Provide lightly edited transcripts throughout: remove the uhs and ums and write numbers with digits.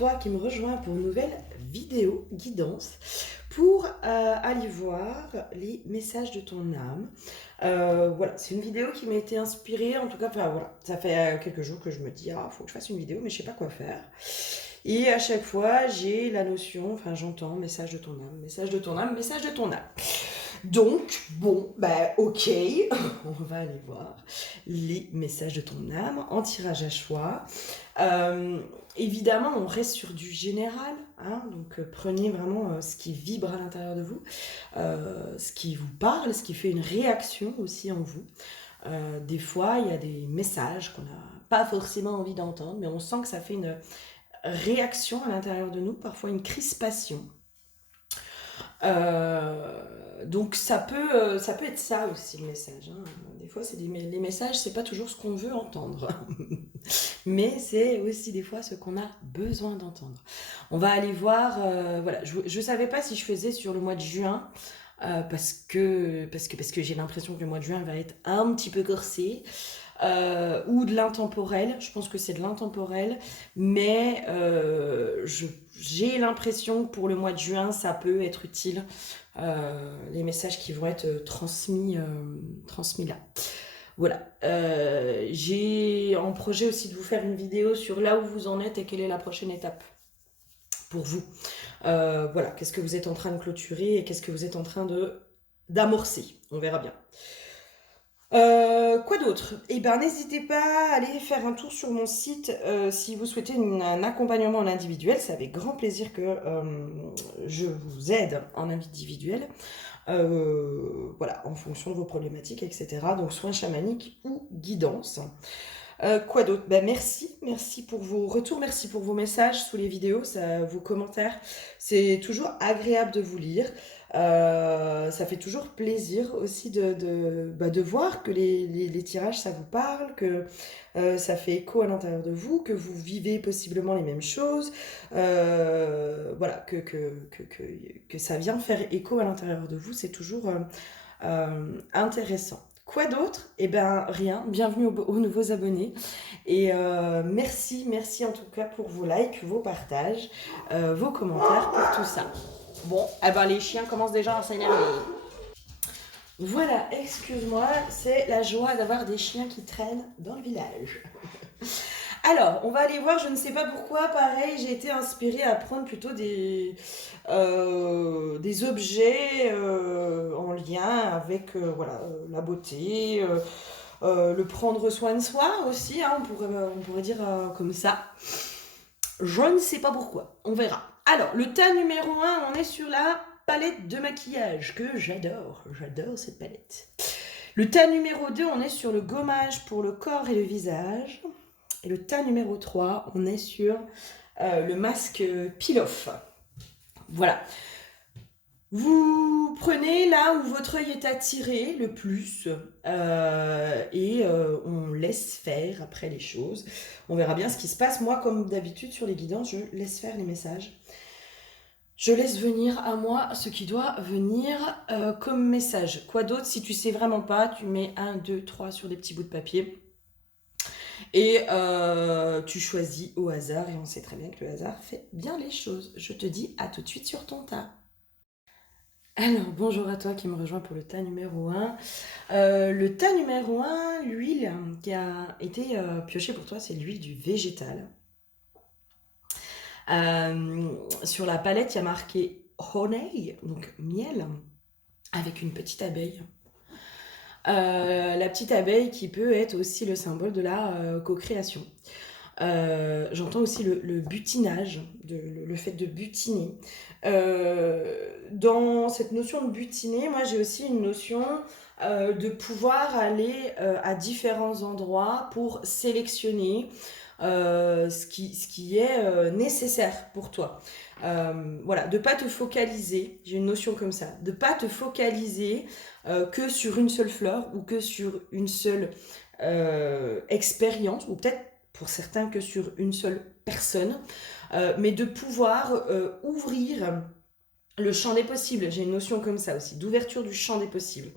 toi qui me rejoins pour une nouvelle vidéo guidance pour aller voir les messages de ton âme. Voilà, c'est une vidéo qui m'a été inspirée, en tout cas, enfin voilà, ça fait quelques jours que je me dis, faut que je fasse une vidéo, mais je sais pas quoi faire. Et à chaque fois, j'ai la notion, enfin j'entends message de ton âme, message de ton âme, message de ton âme. Donc, bon, bah ok, on va aller voir les messages de ton âme en tirage à choix. Évidemment, on reste sur du général, hein, donc prenez vraiment ce qui vibre à l'intérieur de vous, ce qui vous parle, ce qui fait une réaction aussi en vous. Des fois, il y a des messages qu'on n'a pas forcément envie d'entendre, mais on sent que ça fait une réaction à l'intérieur de nous, parfois une crispation. Donc ça peut être ça aussi le message, hein. Des fois, les messages, c'est pas toujours ce qu'on veut entendre. Mais c'est aussi des fois ce qu'on a besoin d'entendre. On va aller voir, voilà, je savais pas si je faisais sur le mois de juin, parce que j'ai l'impression que le mois de juin va être un petit peu corsé, ou de l'intemporel. Je pense que c'est de l'intemporel, mais j'ai l'impression que pour le mois de juin, ça peut être utile, les messages qui vont être transmis là. Voilà. J'ai en projet aussi de vous faire une vidéo sur là où vous en êtes et quelle est la prochaine étape pour vous. Voilà, qu'est-ce que vous êtes en train de clôturer et qu'est-ce que vous êtes en train d'amorcer. On verra bien. Quoi d'autre? Eh ben, n'hésitez pas à aller faire un tour sur mon site si vous souhaitez un accompagnement en individuel. C'est avec grand plaisir que je vous aide en individuel. Voilà, en fonction de vos problématiques, etc. Donc, soins chamaniques ou guidance. Quoi d'autre? Ben, merci pour vos retours, merci pour vos messages sous les vidéos, vos commentaires. C'est toujours agréable de vous lire. Ça fait toujours plaisir aussi de voir que les tirages, ça vous parle, que ça fait écho à l'intérieur de vous, que vous vivez possiblement les mêmes choses. Voilà, que ça vient faire écho à l'intérieur de vous, c'est toujours intéressant. Quoi d'autre? Eh ben rien, bienvenue aux nouveaux abonnés. Et merci en tout cas pour vos likes, vos partages, vos commentaires, pour tout ça. Bon, eh ben les chiens commencent déjà à s'énerver. Voilà, excuse-moi, c'est la joie d'avoir des chiens qui traînent dans le village. Alors, on va aller voir, je ne sais pas pourquoi, pareil, j'ai été inspirée à prendre plutôt des objets en lien avec voilà, la beauté, le prendre soin de soi aussi, hein, on pourrait dire comme ça. Je ne sais pas pourquoi, on verra. Alors, le tas numéro 1, on est sur la palette de maquillage, que j'adore cette palette. Le tas numéro 2, on est sur le gommage pour le corps et le visage. Et le tas numéro 3, on est sur le masque peel-off. Voilà. Vous prenez là où votre œil est attiré le plus et on laisse faire après les choses. On verra bien ce qui se passe. Moi, comme d'habitude sur les guidances, je laisse faire les messages. Je laisse venir à moi ce qui doit venir comme message. Quoi d'autre? Si tu sais vraiment pas, tu mets 1, 2, 3 sur des petits bouts de papier. Et tu choisis au hasard, et on sait très bien que le hasard fait bien les choses. Je te dis à tout de suite sur ton tas. Alors, bonjour à toi qui me rejoint pour le tas numéro 1. Le tas numéro 1, l'huile qui a été piochée pour toi, c'est l'huile du végétal. Sur la palette, il y a marqué honey, donc miel, avec une petite abeille. La petite abeille qui peut être aussi le symbole de la co-création. J'entends aussi le butinage, le fait de butiner. Dans cette notion de butiner, moi j'ai aussi une notion de pouvoir aller à différents endroits pour sélectionner ce qui est nécessaire pour toi. Voilà, de pas te focaliser, j'ai une notion comme ça, de pas te focaliser que sur une seule fleur ou que sur une seule expérience, ou peut-être pour certains que sur une seule personne, mais de pouvoir ouvrir le champ des possibles. J'ai une notion comme ça aussi, d'ouverture du champ des possibles.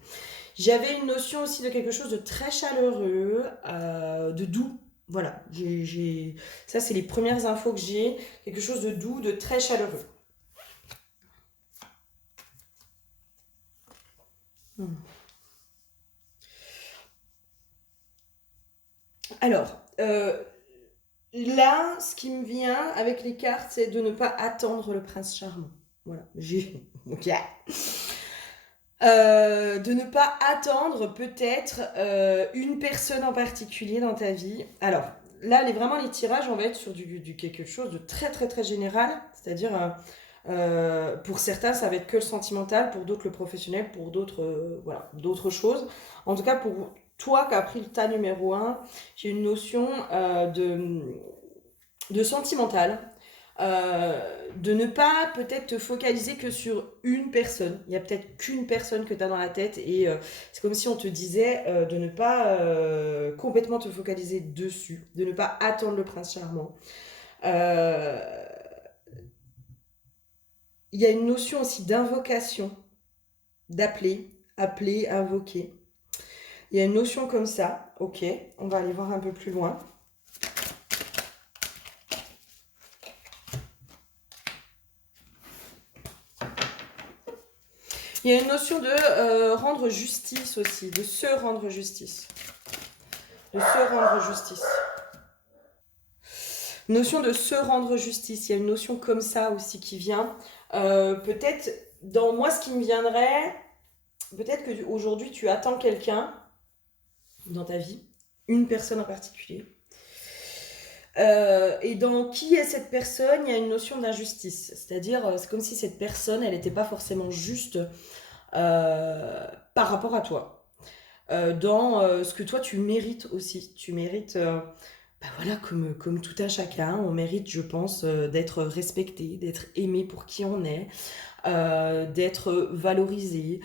J'avais une notion aussi de quelque chose de très chaleureux, de doux, Voilà, ça c'est les premières infos que j'ai, quelque chose de doux, de très chaleureux. Hmm. Alors, là, ce qui me vient avec les cartes, c'est de ne pas attendre le prince charmant. Voilà, j'ai... Ok. De ne pas attendre peut-être une personne en particulier dans ta vie. Alors, là, vraiment, les tirages, on va être sur du quelque chose de très, très, très général. C'est-à-dire, pour certains, ça va être que le sentimental, pour d'autres, le professionnel, pour d'autres, voilà, d'autres choses. En tout cas, pour toi qui as pris le tas numéro un, j'ai une notion de sentimental, de ne pas peut-être te focaliser que sur une personne. Il y a peut-être qu'une personne que tu as dans la tête et c'est comme si on te disait de ne pas complètement te focaliser dessus, de ne pas attendre le prince charmant. Euh, Il y a une notion aussi d'invocation, d'appeler, appeler, invoquer. Il y a une notion comme ça, ok, on va aller voir un peu plus loin. Il y a une notion de rendre justice aussi, de se rendre justice. De se rendre justice. Notion de se rendre justice, il y a une notion comme ça aussi qui vient. Peut-être, dans moi, ce qui me viendrait, peut-être qu'aujourd'hui, tu attends quelqu'un dans ta vie, une personne en particulier. Et dans qui est cette personne, il y a une notion d'injustice. C'est-à-dire, c'est comme si cette personne, elle n'était pas forcément juste par rapport à toi. Dans ce que toi, tu mérites aussi. Tu mérites... bah voilà, comme tout un chacun, on mérite, je pense, d'être respecté, d'être aimé pour qui on est, d'être valorisé,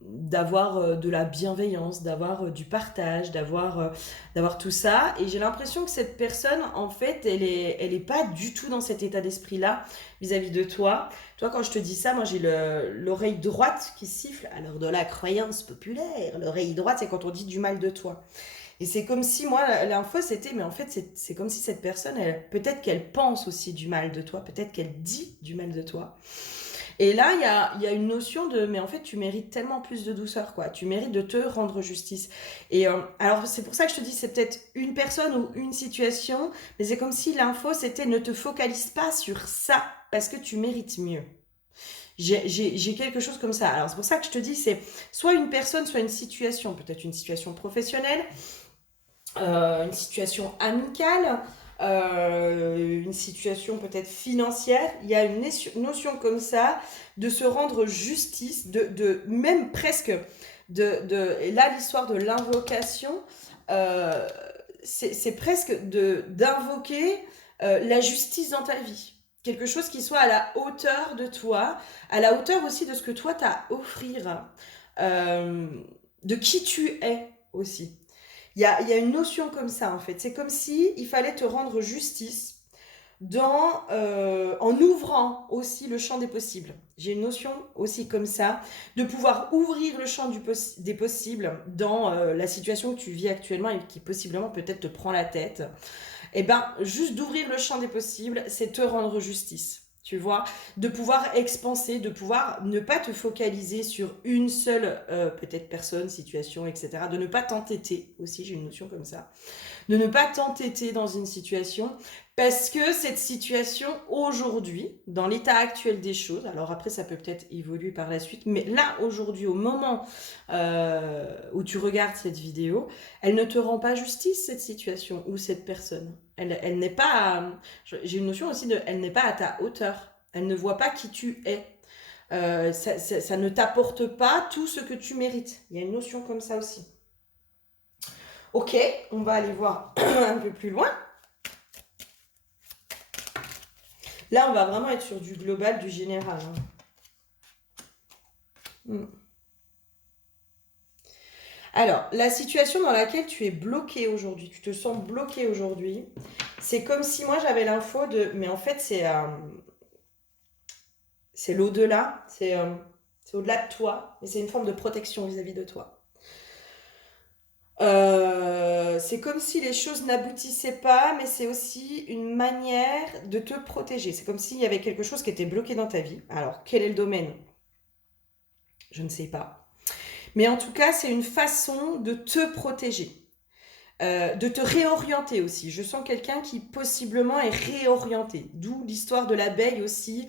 d'avoir de la bienveillance, d'avoir du partage, d'avoir tout ça. Et j'ai l'impression que cette personne, en fait, elle est pas du tout dans cet état d'esprit-là vis-à-vis de toi. Toi, quand je te dis ça, moi j'ai l'oreille droite qui siffle. Alors, dans la croyance populaire, l'oreille droite, c'est quand on dit du mal de toi. Et c'est comme si moi, l'info, c'était, mais en fait, c'est comme si cette personne, peut-être qu'elle pense aussi du mal de toi, peut-être qu'elle dit du mal de toi. Et là, il y a une notion de, mais en fait, tu mérites tellement plus de douceur, quoi. Tu mérites de te rendre justice. Et alors, c'est pour ça que je te dis, c'est peut-être une personne ou une situation, mais c'est comme si l'info, c'était ne te focalise pas sur ça, parce que tu mérites mieux. J'ai quelque chose comme ça. Alors, c'est pour ça que je te dis, c'est soit une personne, soit une situation, peut-être une situation professionnelle, une situation amicale, une situation peut-être financière. Il y a une notion comme ça de se rendre justice, même presque et là l'histoire de l'invocation, euh, c'est presque d'invoquer la justice dans ta vie. Quelque chose qui soit à la hauteur de toi, à la hauteur aussi de ce que toi t'as à offrir, euh, de qui tu es aussi. Il y a une notion comme ça, en fait. C'est comme si il fallait te rendre justice en ouvrant aussi le champ des possibles. J'ai une notion aussi comme ça, de pouvoir ouvrir le champ des possibles dans la situation que tu vis actuellement et qui possiblement peut-être te prend la tête. Et ben, juste d'ouvrir le champ des possibles, c'est te rendre justice. Tu vois, de pouvoir expanser, de pouvoir ne pas te focaliser sur une seule peut-être personne, situation, etc. De ne pas t'entêter aussi, j'ai une notion comme ça. De ne pas t'entêter dans une situation parce que cette situation aujourd'hui, dans l'état actuel des choses, alors après ça peut peut-être évoluer par la suite, mais là aujourd'hui, au moment où tu regardes cette vidéo, elle ne te rend pas justice cette situation ou cette personne. Elle n'est pas, j'ai une notion aussi de, elle n'est pas à ta hauteur. Elle ne voit pas qui tu es. Ça ne t'apporte pas tout ce que tu mérites. Il y a une notion comme ça aussi. Ok, on va aller voir un peu plus loin. Là, on va vraiment être sur du global, du général. Alors, la situation dans laquelle tu es bloqué aujourd'hui, tu te sens bloqué aujourd'hui, c'est comme si moi j'avais l'info de... Mais en fait, c'est l'au-delà, c'est au-delà de toi, mais c'est une forme de protection vis-à-vis de toi. C'est comme si les choses n'aboutissaient pas, mais c'est aussi une manière de te protéger. C'est comme s'il y avait quelque chose qui était bloqué dans ta vie. Alors, quel est le domaine? Je ne sais pas. Mais en tout cas, c'est une façon de te protéger. De te réorienter aussi. Je sens quelqu'un qui possiblement est réorienté. D'où l'histoire de l'abeille aussi,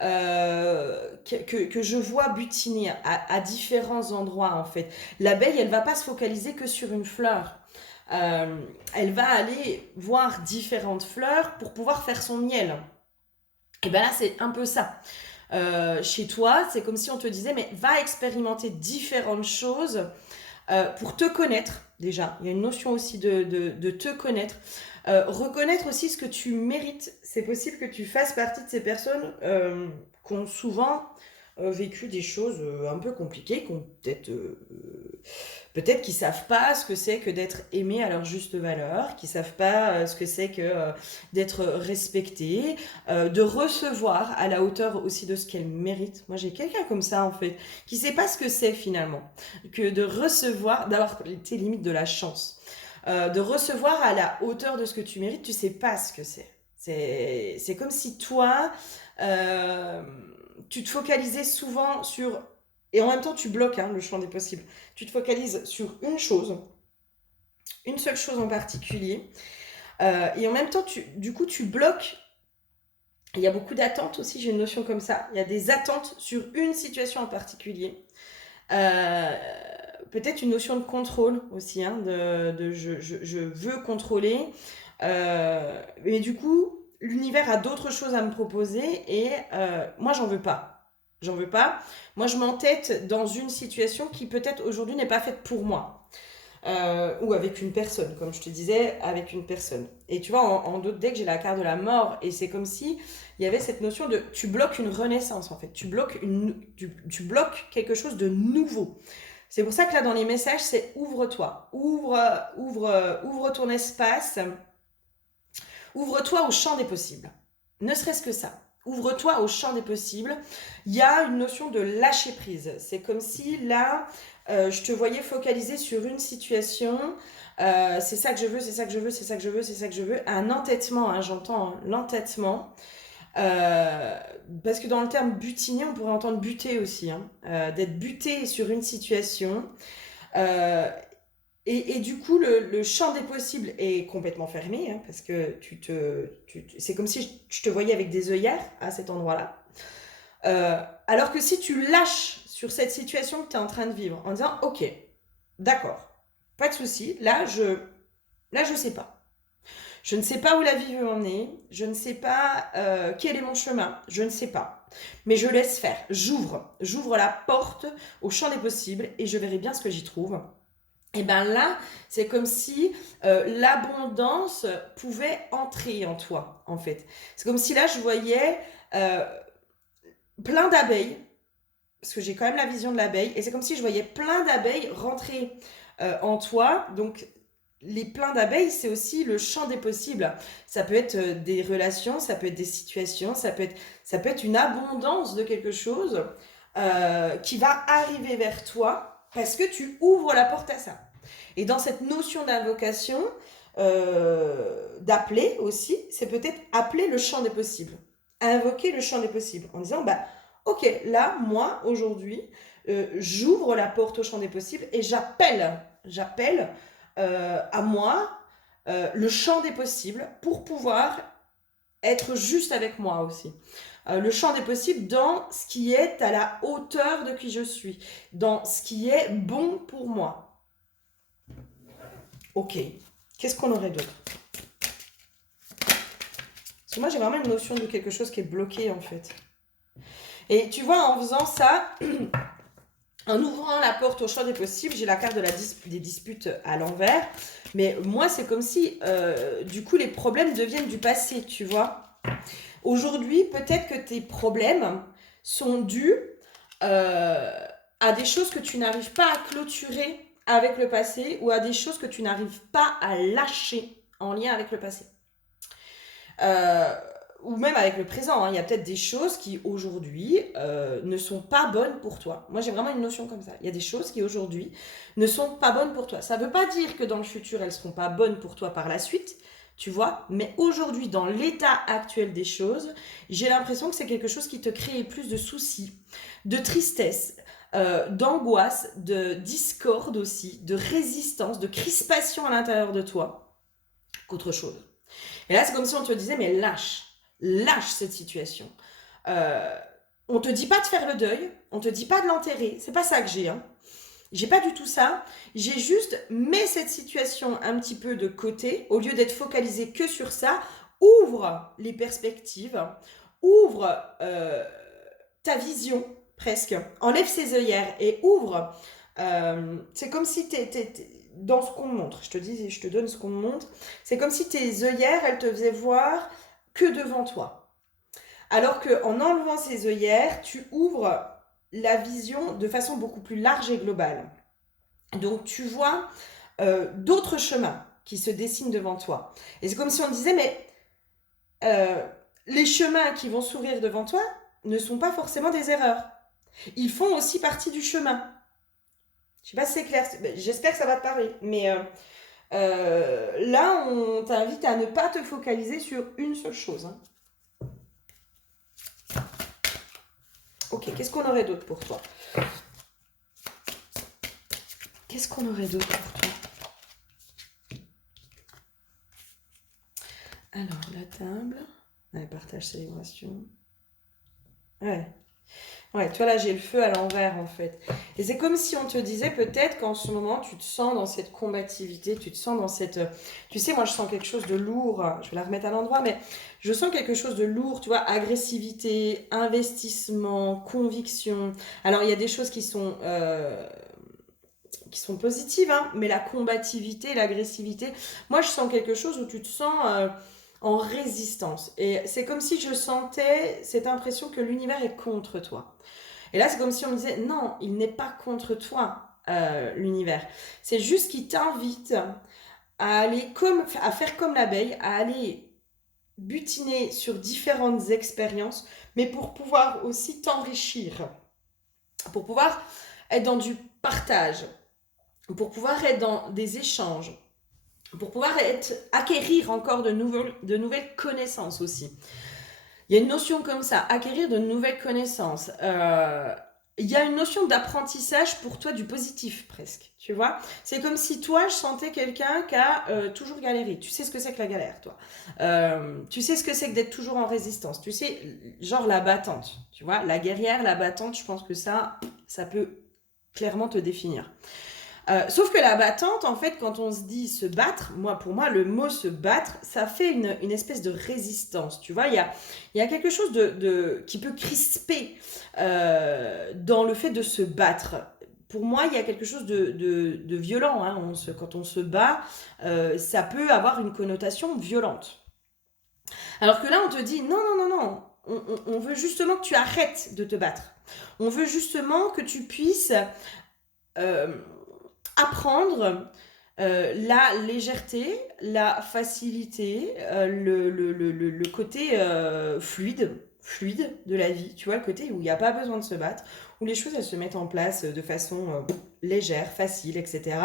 que je vois butiner à différents endroits en fait. L'abeille, elle va pas se focaliser que sur une fleur. Euh, Elle va aller voir différentes fleurs pour pouvoir faire son miel. Et bien là, c'est un peu ça. Chez toi, c'est comme si on te disait, mais va expérimenter différentes choses pour te connaître, déjà. Il y a une notion aussi de te connaître. Reconnaître aussi ce que tu mérites. C'est possible que tu fasses partie de ces personnes qui ont souvent vécu des choses un peu compliquées, qui ont peut-être qu'ils savent pas ce que c'est que d'être aimé à leur juste valeur, qui savent pas ce que c'est que d'être respecté, de recevoir à la hauteur aussi de ce qu'elle mérite. Moi, j'ai quelqu'un comme ça en fait, qui sait pas ce que c'est finalement, que de recevoir, d'avoir tes limites de la chance, de recevoir à la hauteur de ce que tu mérites, tu sais pas ce que c'est. C'est comme si toi, euh, tu te focalisais souvent sur... Et en même temps, tu bloques le champ des possibles. Tu te focalises sur une seule chose en particulier. Et en même temps, du coup, tu bloques. Il y a beaucoup d'attentes aussi, j'ai une notion comme ça. Il y a des attentes sur une situation en particulier. Euh, Peut-être une notion de contrôle aussi, je veux contrôler. Mais du coup, l'univers a d'autres choses à me proposer et moi, j'en veux pas. J'en veux pas. Moi, je m'entête dans une situation qui peut-être aujourd'hui n'est pas faite pour moi. Ou avec une personne, comme je te disais, avec une personne. Et tu vois, en d'autres decks, j'ai la carte de la mort, et c'est comme si il y avait cette notion de tu bloques une renaissance, en fait. Tu bloques quelque chose de nouveau. C'est pour ça que là, dans les messages, c'est ouvre-toi. Ouvre ton espace. Ouvre-toi au champ des possibles. Ne serait-ce que ça. Ouvre-toi au champ des possibles. Il y a une notion de lâcher prise. C'est comme si là, je te voyais focaliser sur une situation. C'est ça que je veux, c'est ça que je veux, c'est ça que je veux, c'est ça que je veux. Un entêtement, j'entends l'entêtement. Euh, Parce que dans le terme butiner, on pourrait entendre buter aussi. D'être buté sur une situation. Euh, et du coup, le champ des possibles est complètement fermé, parce que c'est comme si je te voyais avec des œillères à cet endroit-là. Alors que si tu lâches sur cette situation que tu es en train de vivre, en disant, ok, d'accord, pas de souci, là je sais pas. Je ne sais pas où la vie veut m'emmener, je ne sais pas quel est mon chemin, je ne sais pas. Mais je laisse faire, j'ouvre la porte au champ des possibles et je verrai bien ce que j'y trouve. Et bien là, c'est comme si l'abondance pouvait entrer en toi, en fait. C'est comme si là, je voyais euh, plein d'abeilles, parce que j'ai quand même la vision de l'abeille, et c'est comme si je voyais plein d'abeilles rentrer en toi. Donc, les pleins d'abeilles, c'est aussi le champ des possibles. Ça peut être des relations, ça peut être des situations, ça peut être une abondance de quelque chose qui va arriver vers toi parce que tu ouvres la porte à ça. Et dans cette notion d'invocation, d'appeler aussi, c'est peut-être appeler le champ des possibles. Invoquer le champ des possibles en disant, bah, ok, là, moi, aujourd'hui, j'ouvre la porte au champ des possibles et j'appelle à moi le champ des possibles pour pouvoir être juste avec moi aussi. Le champ des possibles dans ce qui est à la hauteur de qui je suis, dans ce qui est bon pour moi. Ok, qu'est-ce qu'on aurait d'autre? Parce que moi j'ai vraiment une notion de quelque chose qui est bloqué en fait. Et tu vois, en faisant ça, en ouvrant la porte au champ des possibles, j'ai la carte des disputes à l'envers. Mais moi, c'est comme si, du coup, les problèmes deviennent du passé, tu vois. Aujourd'hui, peut-être que tes problèmes sont dus à des choses que tu n'arrives pas à clôturer avec le passé ou à des choses que tu n'arrives pas à lâcher en lien avec le passé. Euh, ou même avec le présent, hein, il y a peut-être des choses qui aujourd'hui ne sont pas bonnes pour toi. Moi j'ai vraiment une notion comme ça. Il y a des choses qui aujourd'hui ne sont pas bonnes pour toi. Ça ne veut pas dire que dans le futur elles ne seront pas bonnes pour toi par la suite, tu vois, mais aujourd'hui dans l'état actuel des choses, j'ai l'impression que c'est quelque chose qui te crée plus de soucis, de tristesse, d'angoisse, de discorde aussi, de résistance, de crispation à l'intérieur de toi qu'autre chose. Et là, c'est comme si on te disait, mais lâche cette situation. On te dit pas de faire le deuil, on te dit pas de l'enterrer, c'est pas ça que j'ai. Hein. J'ai pas du tout ça. J'ai juste mets cette situation un petit peu de côté, au lieu d'être focalisé que sur ça. Ouvre les perspectives, ouvre ta vision presque. Enlève ses œillères et ouvre. C'est comme si dans ce qu'on me montre. Je te donne ce qu'on me montre. C'est comme si tes œillères, elles te faisaient voir que devant toi. Alors qu'en enlevant ces œillères, tu ouvres la vision de façon beaucoup plus large et globale. Donc tu vois d'autres chemins qui se dessinent devant toi. Et c'est comme si on disait, mais les chemins qui vont s'ouvrir devant toi ne sont pas forcément des erreurs. Ils font aussi partie du chemin. Je sais pas si c'est clair, j'espère que ça va te parler. Mais là, on t'invite à ne pas te focaliser sur une seule chose. Hein. Ok, qu'est-ce qu'on aurait d'autre pour toi? Qu'est-ce qu'on aurait d'autre pour toi? Alors, la table. Ouais, partage célébration. Ouais. Ouais, toi là, j'ai le feu à l'envers en fait. Et c'est comme si on te disait peut-être qu'en ce moment, tu te sens dans cette combativité, tu te sens dans cette... Tu sais, moi je sens quelque chose de lourd, je vais la remettre à l'endroit, mais je sens quelque chose de lourd, tu vois, agressivité, investissement, conviction. Alors il y a des choses qui sont positives, hein, mais la combativité, l'agressivité, moi je sens quelque chose où tu te sens... en résistance. Et c'est comme si je sentais cette impression que l'univers est contre toi. Et là, c'est comme si on me disait, non, il n'est pas contre toi, l'univers. C'est juste qu'il t'invite à aller à faire comme l'abeille, à aller butiner sur différentes expériences, mais pour pouvoir aussi t'enrichir, pour pouvoir être dans du partage, pour pouvoir être dans des échanges, pour pouvoir acquérir encore de nouvelles connaissances aussi. Il y a une notion comme ça, acquérir de nouvelles connaissances. Il y a une notion d'apprentissage pour toi du positif presque, tu vois. C'est comme si toi, je sentais quelqu'un qui a toujours galéré. Tu sais ce que c'est que la galère, toi. Tu sais ce que c'est que d'être toujours en résistance. Tu sais, genre la battante, tu vois. La guerrière, la battante, je pense que ça peut clairement te définir. Sauf que la battante, en fait, quand on se dit se battre, pour moi, le mot se battre, ça fait une espèce de résistance, tu vois. Il y a quelque chose qui peut crisper dans le fait de se battre. Pour moi, il y a quelque chose de violent. Hein. Quand on se bat, ça peut avoir une connotation violente. Alors que là, on te dit non, non, non, non. On veut justement que tu arrêtes de te battre. On veut justement que tu puisses... apprendre la légèreté, la facilité, le côté fluide de la vie, tu vois, le côté où il n'y a pas besoin de se battre, où les choses elles se mettent en place de façon légère, facile, etc.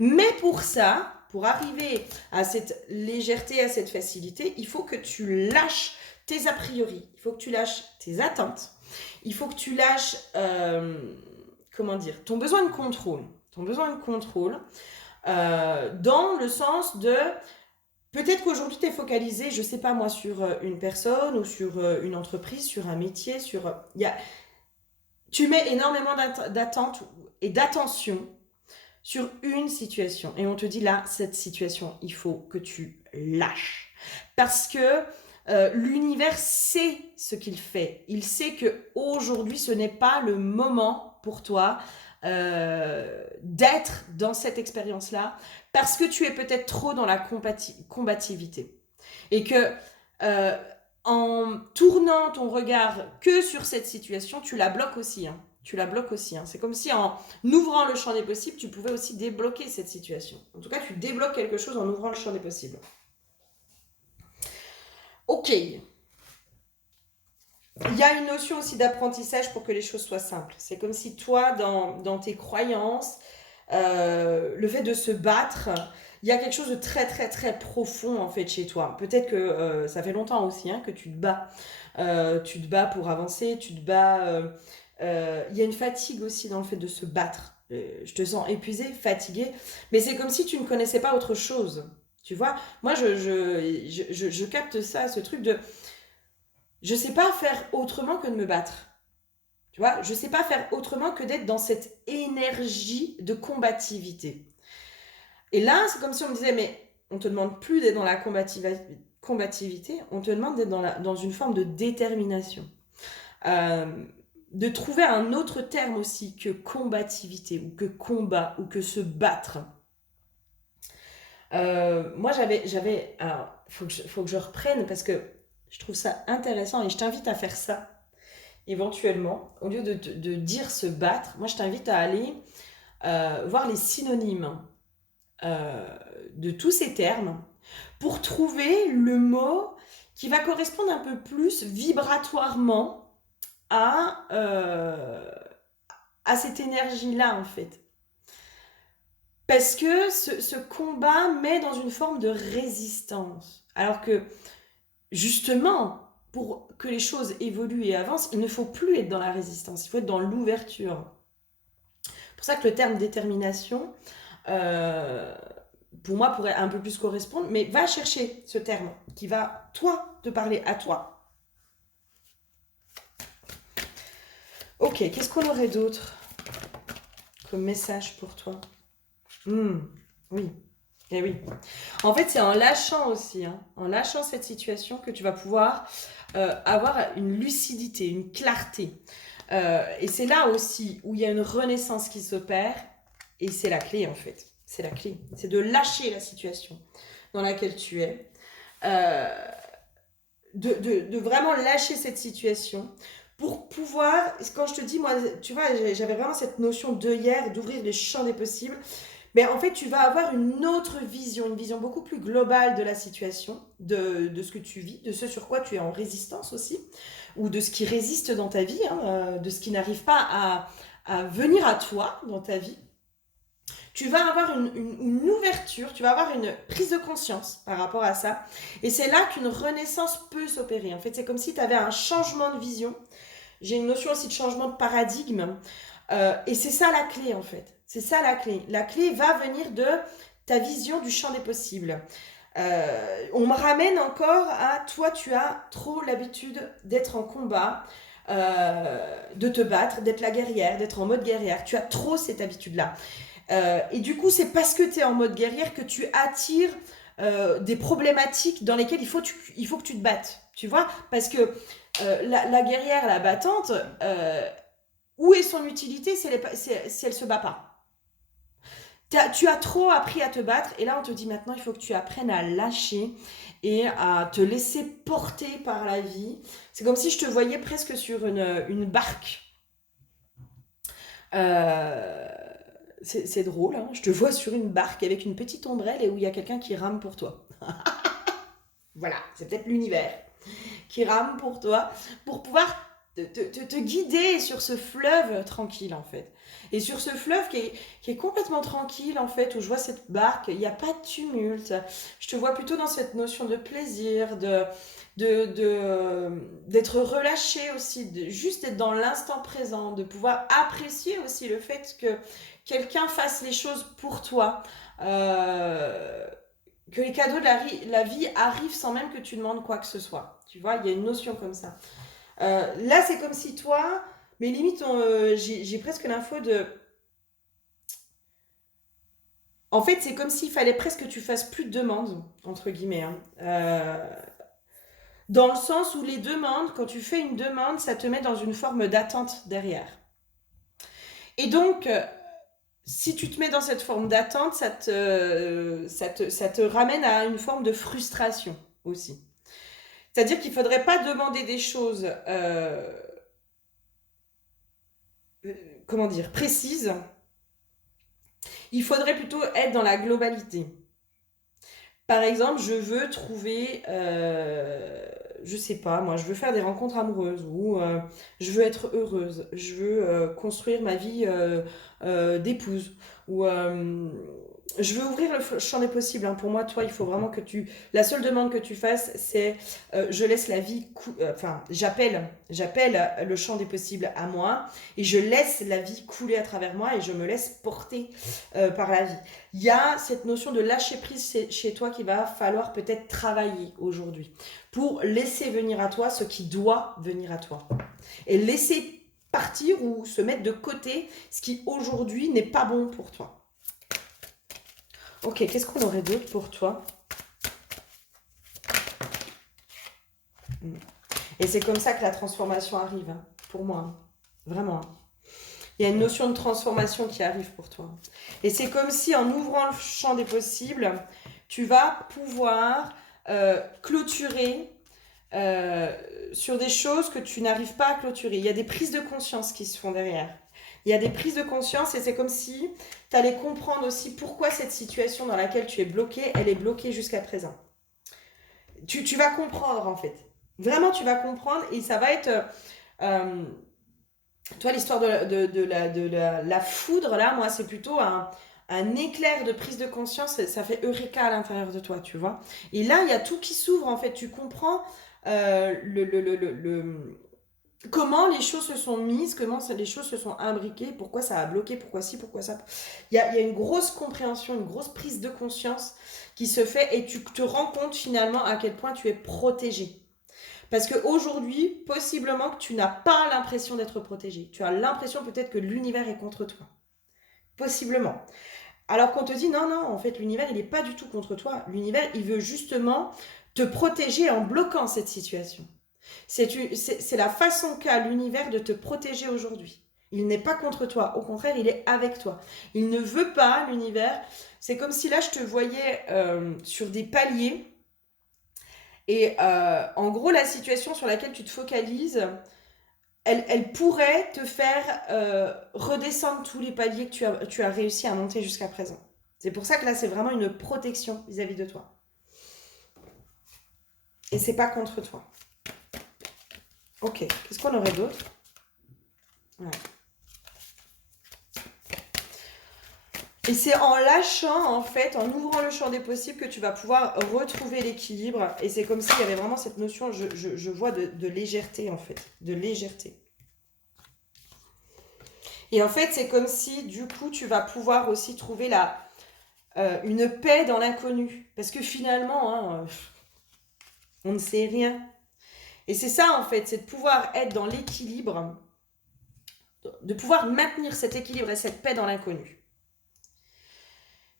Mais pour ça, pour arriver à cette légèreté, à cette facilité, il faut que tu lâches tes a priori, il faut que tu lâches tes attentes, il faut que tu lâches, ton besoin de contrôle. Ton besoin de contrôle, dans le sens de peut-être qu'aujourd'hui tu es focalisé, je sais pas moi, sur une personne ou sur une entreprise, sur un métier, tu mets énormément d'attente et d'attention sur une situation et on te dit là, cette situation, il faut que tu lâches parce que l'univers sait ce qu'il fait. Il sait que aujourd'hui ce n'est pas le moment pour toi d'être dans cette expérience-là parce que tu es peut-être trop dans la combativité et que en tournant ton regard que sur cette situation, tu la bloques aussi. Hein. Tu la bloques aussi. Hein. C'est comme si en ouvrant le champ des possibles, tu pouvais aussi débloquer cette situation. En tout cas, tu débloques quelque chose en ouvrant le champ des possibles. Ok. Il y a une notion aussi d'apprentissage pour que les choses soient simples. C'est comme si toi, dans tes croyances, le fait de se battre, il y a quelque chose de très très très profond en fait chez toi. Peut-être que ça fait longtemps aussi hein, que tu te bats. Tu te bats pour avancer, tu te bats. Il y a une fatigue aussi dans le fait de se battre. Je te sens épuisé, fatigué, mais c'est comme si tu ne connaissais pas autre chose. Tu vois, moi je capte ça, ce truc de je sais pas faire autrement que de me battre. Tu vois, je sais pas faire autrement que d'être dans cette énergie de combativité. Et là, c'est comme si on me disait, mais on te demande plus d'être dans la combativité, on te demande d'être dans une forme de détermination. Euh, de trouver un autre terme aussi que combativité, ou que combat, ou que se battre. Moi, alors, faut que je reprenne parce que je trouve ça intéressant et je t'invite à faire ça éventuellement. Au lieu de dire se battre, moi, je t'invite à aller voir les synonymes euh, de tous ces termes pour trouver le mot qui va correspondre un peu plus vibratoirement à, à cette énergie-là, en fait. Parce que ce combat met dans une forme de résistance. Alors que, justement, pour que les choses évoluent et avancent, il ne faut plus être dans la résistance, il faut être dans l'ouverture. C'est pour ça que le terme détermination, euh, pour moi, pourrait un peu plus correspondre, mais va chercher ce terme qui va, toi, te parler à toi. Ok, qu'est-ce qu'on aurait d'autre comme message pour toi? Oui, eh oui. En fait, c'est en lâchant aussi, hein, en lâchant cette situation que tu vas pouvoir avoir une lucidité, une clarté. Et c'est là aussi où il y a une renaissance qui s'opère, et c'est la clé en fait. C'est la clé. C'est de lâcher la situation dans laquelle tu es, euh, de vraiment lâcher cette situation pour pouvoir, quand je te dis, moi, tu vois, j'avais vraiment cette notion d'œillère, d'ouvrir les champs des possibles. Mais en fait, tu vas avoir une vision beaucoup plus globale de la situation, de ce que tu vis, de ce sur quoi tu es en résistance aussi, ou de ce qui résiste dans ta vie, hein, de ce qui n'arrive pas à venir à toi dans ta vie. Tu vas avoir une ouverture, tu vas avoir une prise de conscience par rapport à ça. Et c'est là qu'une renaissance peut s'opérer. En fait, c'est comme si tu avais un changement de vision. J'ai une notion aussi de changement de paradigme. Et c'est ça la clé, en fait. C'est ça la clé. La clé va venir de ta vision du champ des possibles. On me ramène encore à toi, tu as trop l'habitude d'être en combat, de te battre, d'être la guerrière, d'être en mode guerrière. Tu as trop cette habitude-là. Et du coup, c'est parce que tu es en mode guerrière que tu attires des problématiques dans lesquelles il faut que tu te battes. Tu vois? Parce que la guerrière, la battante, où est son utilité si elle se bat pas? Tu as trop appris à te battre et là on te dit maintenant il faut que tu apprennes à lâcher et à te laisser porter par la vie. C'est comme si je te voyais presque sur une barque. Euh, c'est drôle, hein. Je te vois sur une barque avec une petite ombrelle et où il y a quelqu'un qui rame pour toi. Voilà, c'est peut-être l'univers qui rame pour toi, pour pouvoir te guider sur ce fleuve tranquille en fait. Et sur ce fleuve qui est complètement tranquille en fait, où je vois cette barque, il n'y a pas de tumulte. Je te vois plutôt dans cette notion de plaisir, d'être relâché aussi, juste d'être dans l'instant présent, de pouvoir apprécier aussi le fait que quelqu'un fasse les choses pour toi. Euh, que les cadeaux de la vie arrivent sans même que tu demandes quoi que ce soit. Tu vois, il y a une notion comme ça. Là, c'est comme si toi, mais limite, j'ai presque l'info de. En fait, c'est comme s'il fallait presque que tu fasses plus de demandes, entre guillemets, hein. Dans le sens où les demandes, quand tu fais une demande, ça te met dans une forme d'attente derrière. Et donc, si tu te mets dans cette forme d'attente, ça te ramène à une forme de frustration aussi. C'est-à-dire qu'il ne faudrait pas demander des choses, comment dire, précises. Il faudrait plutôt être dans la globalité. Par exemple, je veux trouver je sais pas, moi, je veux faire des rencontres amoureuses ou je veux être heureuse, je veux construire ma vie d'épouse ou je veux ouvrir le champ des possibles. Hein. Pour moi, toi, il faut vraiment que tu. La seule demande que tu fasses, c'est je laisse la vie. Enfin, j'appelle le champ des possibles à moi et je laisse la vie couler à travers moi et je me laisse porter par la vie. Il y a cette notion de lâcher prise chez toi qu'il va falloir peut-être travailler aujourd'hui pour laisser venir à toi ce qui doit venir à toi et laisser partir ou se mettre de côté ce qui aujourd'hui n'est pas bon pour toi. Ok, qu'est-ce qu'on aurait d'autre pour toi? Et c'est comme ça que la transformation arrive, hein, pour moi. Hein. Vraiment. Hein. Il y a une notion de transformation qui arrive pour toi. Et c'est comme si en ouvrant le champ des possibles, tu vas pouvoir clôturer sur des choses que tu n'arrives pas à clôturer. Il y a des prises de conscience qui se font derrière. Il y a des prises de conscience et c'est comme si tu allais comprendre aussi pourquoi cette situation dans laquelle tu es bloqué, elle est bloquée jusqu'à présent. Tu vas comprendre en fait. Vraiment, tu vas comprendre et ça va être... toi, l'histoire de la foudre, là, moi, c'est plutôt un éclair de prise de conscience. Ça fait eureka à l'intérieur de toi, tu vois. Et là, il y a tout qui s'ouvre, en fait. Tu comprends comment les choses se sont mises, comment les choses se sont imbriquées, pourquoi ça a bloqué, pourquoi ci, pourquoi ça. Il y a une grosse compréhension, une grosse prise de conscience qui se fait et tu te rends compte finalement à quel point tu es protégé. Parce qu'aujourd'hui, possiblement que tu n'as pas l'impression d'être protégé. Tu as l'impression peut-être que l'univers est contre toi. Possiblement. Alors qu'on te dit non, non, en fait, l'univers, il n'est pas du tout contre toi. L'univers, il veut justement te protéger en bloquant cette situation. C'est la façon qu'a l'univers de te protéger aujourd'hui. Il n'est pas contre toi, au contraire, il est avec toi. Il ne veut pas, l'univers. C'est comme si là, je te voyais sur des paliers. Et en gros, la situation sur laquelle tu te focalises, elle pourrait te faire redescendre tous les paliers que tu as réussi à monter jusqu'à présent. C'est pour ça que là, c'est vraiment une protection vis-à-vis de toi. Et c'est pas contre toi. Ok, qu'est-ce qu'on aurait d'autre? Ouais. Et c'est en lâchant, en fait, en ouvrant le champ des possibles que tu vas pouvoir retrouver l'équilibre. Et c'est comme s'il y avait vraiment cette notion, je vois de légèreté, en fait. De légèreté. Et en fait, c'est comme si, du coup, tu vas pouvoir aussi trouver une paix dans l'inconnu. Parce que finalement, hein, on ne sait rien. Et c'est ça, en fait, c'est de pouvoir être dans l'équilibre, de pouvoir maintenir cet équilibre et cette paix dans l'inconnu.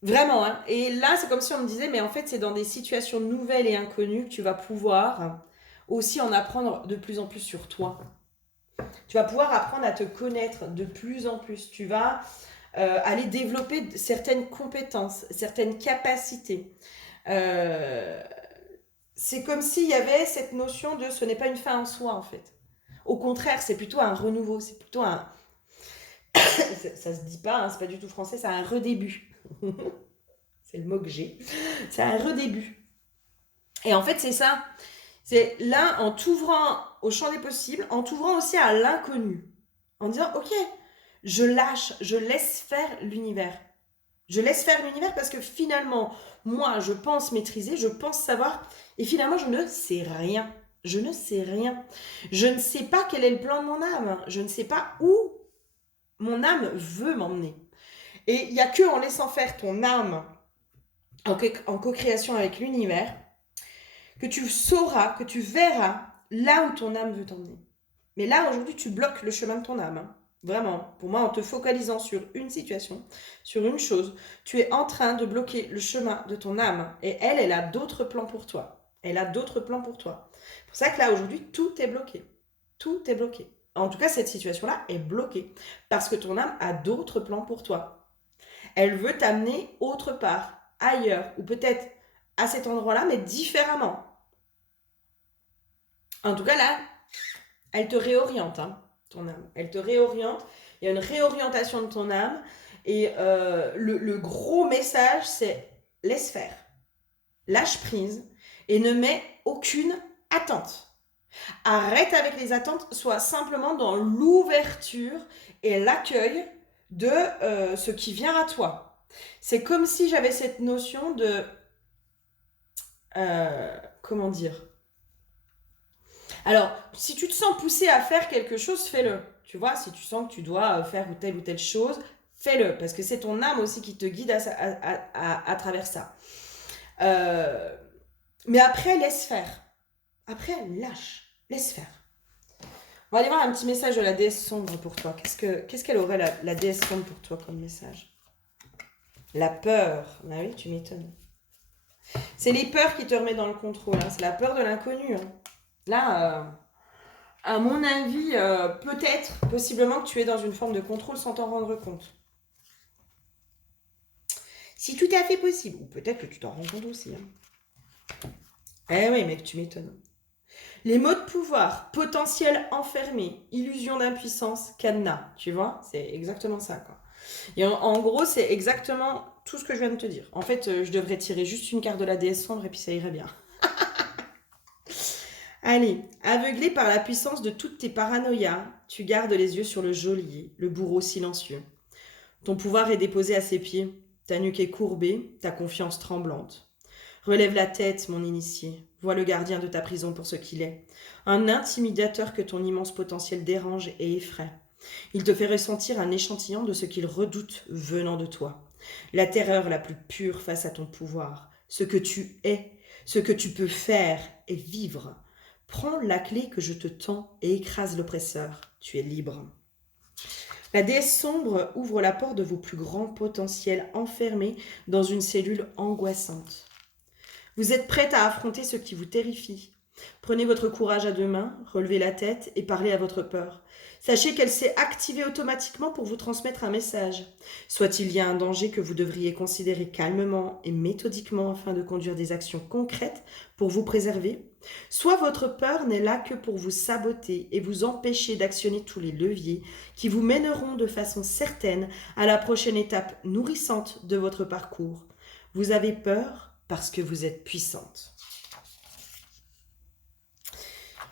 Vraiment, hein. Et là, c'est comme si on me disait, mais en fait, c'est dans des situations nouvelles et inconnues que tu vas pouvoir aussi en apprendre de plus en plus sur toi. Tu vas pouvoir apprendre à te connaître de plus en plus. Tu vas aller développer certaines compétences, certaines capacités. C'est comme s'il y avait cette notion de ce n'est pas une fin en soi, en fait. Au contraire, c'est plutôt un renouveau, c'est plutôt un... ça se dit pas, hein, c'est pas du tout français, c'est un redébut. C'est le mot que j'ai. C'est un redébut. Et en fait, c'est ça. C'est là, en t'ouvrant au champ des possibles, en t'ouvrant aussi à l'inconnu. En disant, ok, je lâche, je laisse faire l'univers. Je laisse faire l'univers parce que finalement, moi, je pense maîtriser, je pense savoir, et finalement, je ne sais rien. Je ne sais rien. Je ne sais pas quel est le plan de mon âme. Je ne sais pas où mon âme veut m'emmener. Et il n'y a que en laissant faire ton âme en co-création avec l'univers que tu sauras, que tu verras là où ton âme veut t'emmener. Mais là, aujourd'hui, tu bloques le chemin de ton âme. Hein. Vraiment, pour moi, en te focalisant sur une situation, sur une chose, tu es en train de bloquer le chemin de ton âme. Et elle a d'autres plans pour toi. Elle a d'autres plans pour toi. C'est pour ça que là, aujourd'hui, tout est bloqué. Tout est bloqué. En tout cas, cette situation-là est bloquée. Parce que ton âme a d'autres plans pour toi. Elle veut t'amener autre part, ailleurs, ou peut-être à cet endroit-là, mais différemment. En tout cas, là, elle te réoriente, hein, ton âme. Elle te réoriente. Il y a une réorientation de ton âme. Et le gros message, c'est laisse faire. Lâche prise et ne mets aucune attente. Arrête avec les attentes, sois simplement dans l'ouverture et l'accueil de ce qui vient à toi. C'est comme si j'avais cette notion de... comment dire? Alors, si tu te sens poussé à faire quelque chose, fais-le. Tu vois, si tu sens que tu dois faire ou telle chose, fais-le. Parce que c'est ton âme aussi qui te guide à travers ça. Mais après, laisse faire. Après, lâche. Laisse faire. On va aller voir un petit message de la déesse sombre pour toi. Qu'est-ce qu'elle aurait la déesse sombre pour toi comme message? La peur. Ah oui, tu m'étonnes. C'est les peurs qui te remettent dans le contrôle. Hein. C'est la peur de l'inconnu. Hein. Là, à mon avis, peut-être, possiblement que tu es dans une forme de contrôle sans t'en rendre compte. Si tout est à fait possible. Ou peut-être que tu t'en rends compte aussi. Hein. Eh oui, mec, tu m'étonnes. Les mots de pouvoir, potentiel enfermé, illusion d'impuissance, cadenas. Tu vois, c'est exactement ça, quoi. Et en gros, c'est exactement tout ce que je viens de te dire. En fait, je devrais tirer juste une carte de la déesse sombre et puis ça irait bien. Allez, aveuglé par la puissance de toutes tes paranoïas, tu gardes les yeux sur le geôlier, le bourreau silencieux. Ton pouvoir est déposé à ses pieds, ta nuque est courbée, ta confiance tremblante. Relève la tête, mon initié, vois le gardien de ta prison pour ce qu'il est, un intimidateur que ton immense potentiel dérange et effraie. Il te fait ressentir un échantillon de ce qu'il redoute venant de toi. La terreur la plus pure face à ton pouvoir, ce que tu es, ce que tu peux faire et vivre. Prends la clé que je te tends et écrase l'oppresseur. Tu es libre. La déesse sombre ouvre la porte de vos plus grands potentiels enfermés dans une cellule angoissante. Vous êtes prête à affronter ce qui vous terrifie. Prenez votre courage à deux mains, relevez la tête et parlez à votre peur. Sachez qu'elle s'est activée automatiquement pour vous transmettre un message. Soit il y a un danger que vous devriez considérer calmement et méthodiquement afin de conduire des actions concrètes pour vous préserver, soit votre peur n'est là que pour vous saboter et vous empêcher d'actionner tous les leviers qui vous mèneront de façon certaine à la prochaine étape nourrissante de votre parcours. Vous avez peur parce que vous êtes puissante.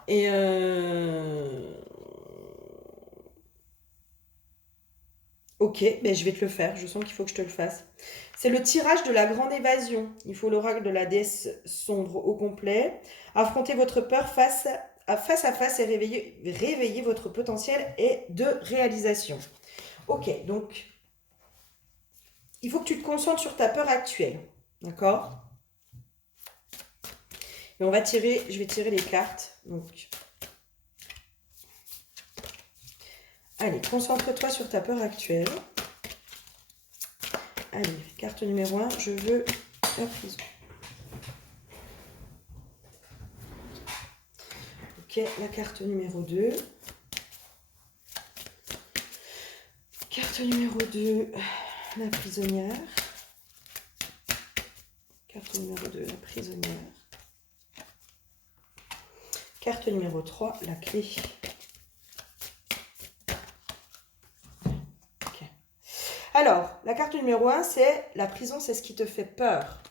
Et ok, ben je vais te le faire. Je sens qu'il faut que je te le fasse. C'est le tirage de la grande évasion. Il faut l'oracle de la déesse sombre au complet. Affrontez votre peur face à face et réveiller votre potentiel et de réalisation. Ok, donc il faut que tu te concentres sur ta peur actuelle. D'accord? Et on va tirer, je vais tirer les cartes. Donc, allez, concentre-toi sur ta peur actuelle. Allez, carte numéro 1, je veux la prison. Ok, la carte numéro 2. Carte numéro 2, la prisonnière. Carte numéro 2, la prisonnière. Carte numéro 3, la clé. Ok. Alors, la carte numéro 1, c'est la prison, c'est ce qui te fait peur.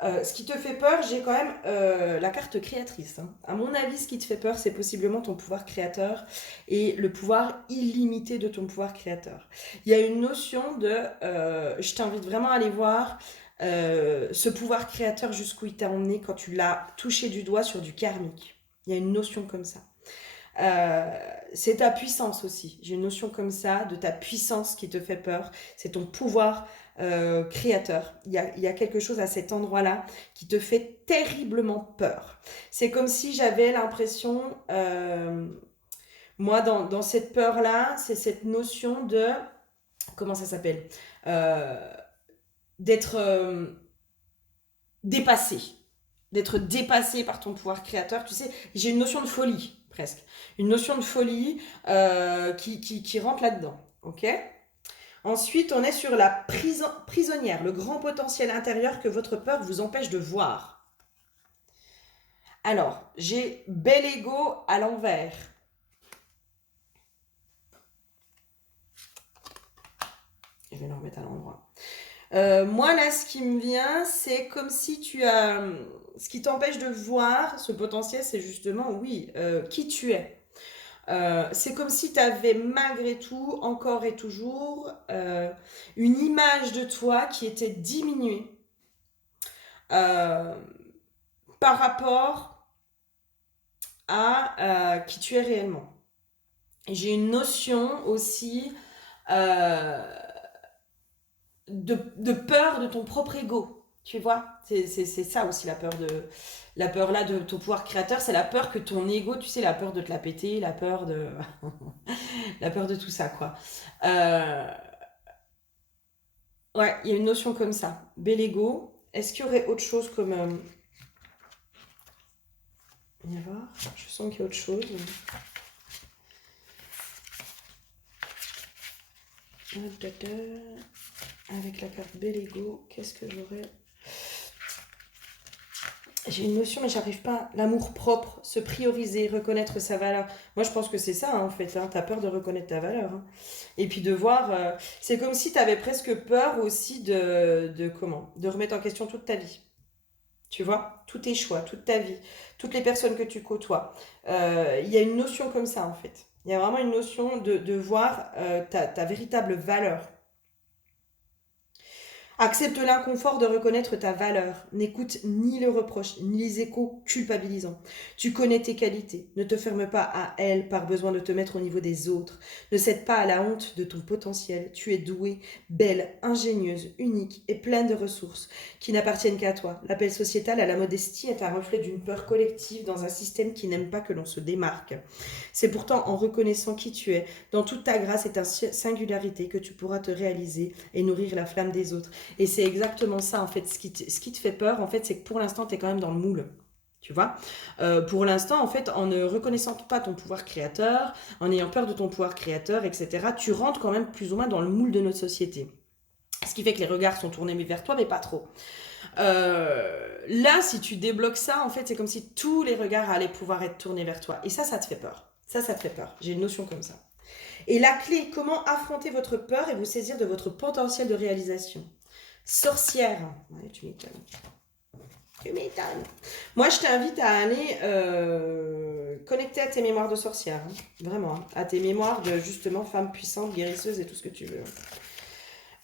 Ce qui te fait peur, j'ai quand même la carte créatrice. Hein. À mon avis, ce qui te fait peur, c'est possiblement ton pouvoir créateur et le pouvoir illimité de ton pouvoir créateur. Il y a une notion de... je t'invite vraiment à aller voir ce pouvoir créateur jusqu'où il t'a emmené quand tu l'as touché du doigt sur du karmique. Il y a une notion comme ça. C'est ta puissance aussi. J'ai une notion comme ça de ta puissance qui te fait peur. C'est ton pouvoir créateur. Il y a quelque chose à cet endroit-là qui te fait terriblement peur. C'est comme si j'avais l'impression, moi, dans cette peur-là, c'est cette notion de... Comment ça s'appelle d'être dépassé. D'être dépassé par ton pouvoir créateur. Tu sais, j'ai une notion de folie, presque. Une notion de folie qui rentre là-dedans. Ok ? Ensuite, on est sur la prisonnière, le grand potentiel intérieur que votre peur vous empêche de voir. Alors, j'ai bel ego à l'envers. Je vais le remettre à l'endroit. Moi, là, ce qui me vient, c'est comme si tu as... ce qui t'empêche de voir ce potentiel, c'est justement, oui, qui tu es. C'est comme si tu avais malgré tout, encore et toujours, une image de toi qui était diminuée euh, par rapport à qui tu es réellement. Et j'ai une notion aussi euh, de peur de ton propre ego. Tu vois, c'est ça aussi la peur là de ton pouvoir créateur, c'est la peur que ton ego, tu sais, la peur de te la péter, la peur de, la peur de tout ça, quoi. Euh, ouais, il y a une notion comme ça. Bel ego. Est-ce qu'il y aurait autre chose comme, on va voir. Je sens qu'il y a autre chose. Avec la carte bel ego, qu'est-ce que j'aurais? J'ai une notion, mais j'arrive pas. L'amour propre, se prioriser, reconnaître sa valeur. Moi, je pense que c'est ça, hein, en fait. Hein. T'as peur de reconnaître ta valeur. Hein. Et puis de voir. C'est comme si t'avais presque peur aussi de comment? De remettre en question toute ta vie. Tu vois? Tous tes choix, toute ta vie, toutes les personnes que tu côtoies. Il y a une notion comme ça, en fait. Il y a vraiment une notion de voir ta véritable valeur. Accepte l'inconfort de reconnaître ta valeur. N'écoute ni le reproche, ni les échos culpabilisants. Tu connais tes qualités. Ne te ferme pas à elles par besoin de te mettre au niveau des autres. Ne cède pas à la honte de ton potentiel. Tu es douée, belle, ingénieuse, unique et pleine de ressources qui n'appartiennent qu'à toi. L'appel sociétal à la modestie est un reflet d'une peur collective dans un système qui n'aime pas que l'on se démarque. C'est pourtant en reconnaissant qui tu es, dans toute ta grâce et ta singularité, que tu pourras te réaliser et nourrir la flamme des autres. Et c'est exactement ça, en fait. Ce qui te fait peur, en fait, c'est que pour l'instant, tu es quand même dans le moule. Tu vois, pour l'instant, en fait, en ne reconnaissant pas ton pouvoir créateur, en ayant peur de ton pouvoir créateur, etc., tu rentres quand même plus ou moins dans le moule de notre société. Ce qui fait que les regards sont tournés vers toi, mais pas trop. Là, si tu débloques ça, en fait, c'est comme si tous les regards allaient pouvoir être tournés vers toi. Et ça te fait peur. Ça te fait peur. J'ai une notion comme ça. Et la clé, comment affronter votre peur et vous saisir de votre potentiel de réalisation. Sorcière. Ouais, tu m'étonnes. Tu m'étonnes. Moi, je t'invite à aller connecter à tes mémoires de sorcière. Hein. Vraiment. Hein. À tes mémoires de, justement, femme puissante, guérisseuse et tout ce que tu veux.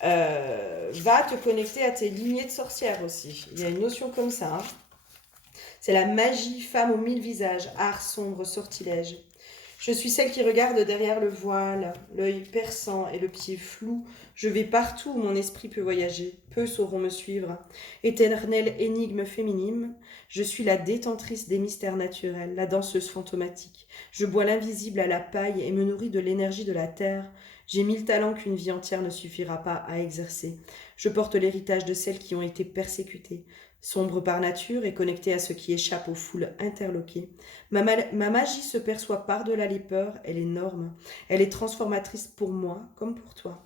Va te connecter à tes lignées de sorcières aussi. Il y a une notion comme ça. Hein. C'est la magie femme aux mille visages, art sombre, sortilège. Je suis celle qui regarde derrière le voile, l'œil perçant et le pied flou. Je vais partout où mon esprit peut voyager. Peu sauront me suivre. Éternelle énigme féminine, je suis la détentrice des mystères naturels, la danseuse fantomatique. Je bois l'invisible à la paille et me nourris de l'énergie de la terre. J'ai 1000 talents qu'une vie entière ne suffira pas à exercer. Je porte l'héritage de celles qui ont été persécutées. Sombre par nature et connectée à ce qui échappe aux foules interloquées. Ma magie se perçoit par-delà les peurs, elle est énorme. Elle est transformatrice pour moi comme pour toi.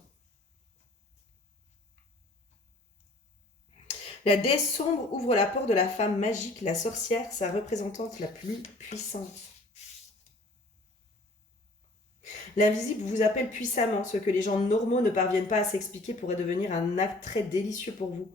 La déesse sombre ouvre la porte de la femme magique, la sorcière, sa représentante la plus puissante. L'invisible vous appelle puissamment. Ce que les gens normaux ne parviennent pas à s'expliquer pourrait devenir un acte très délicieux pour vous.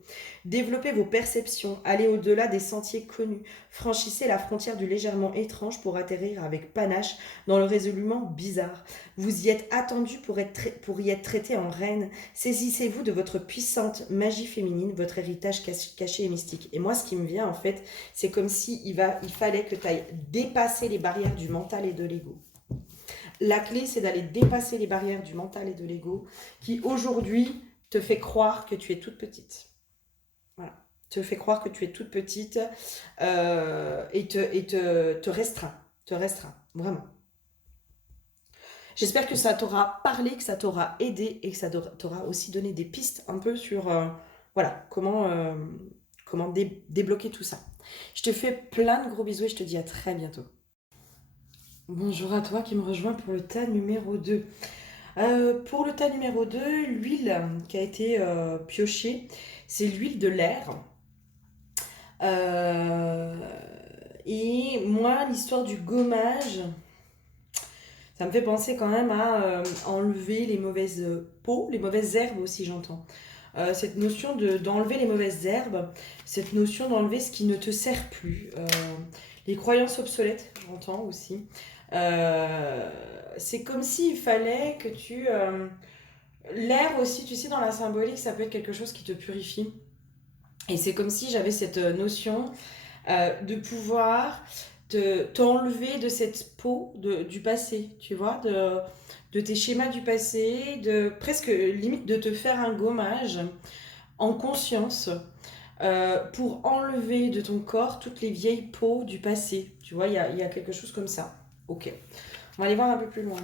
Développez vos perceptions, allez au-delà des sentiers connus. Franchissez la frontière du légèrement étrange pour atterrir avec panache dans le résolument bizarre. Vous y êtes attendu pour y être traité en reine. Saisissez-vous de votre puissante magie féminine, votre héritage caché et mystique. Et moi, ce qui me vient, en fait, c'est comme si il fallait que tu ailles dépasser les barrières du mental et de l'ego. La clé, c'est d'aller dépasser les barrières du mental et de l'ego qui, aujourd'hui, te fait croire que tu es toute petite. Voilà. Te fait croire que tu es toute petite et te restreint. Te restreint, vraiment. J'espère que ça t'aura parlé, que ça t'aura aidé et que ça t'aura aussi donné des pistes un peu sur voilà, comment débloquer tout ça. Je te fais plein de gros bisous et je te dis à très bientôt. Bonjour à toi qui me rejoint pour le tas numéro 2. Pour le tas numéro 2, l'huile qui a été piochée, c'est l'huile de l'air. Et moi, l'histoire du gommage, ça me fait penser quand même à enlever les mauvaises peaux, les mauvaises herbes aussi, j'entends. cette notion d'enlever les mauvaises herbes, cette notion d'enlever ce qui ne te sert plus, les croyances obsolètes, j'entends aussi. C'est comme s'il fallait que tu... l'air aussi, tu sais, dans la symbolique, ça peut être quelque chose qui te purifie. Et c'est comme si j'avais cette notion de pouvoir t'enlever de cette peau du passé, tu vois, de tes schémas du passé, de presque limite de te faire un gommage en conscience pour enlever de ton corps toutes les vieilles peaux du passé. Tu vois, il y a quelque chose comme ça. Ok. On va aller voir un peu plus loin.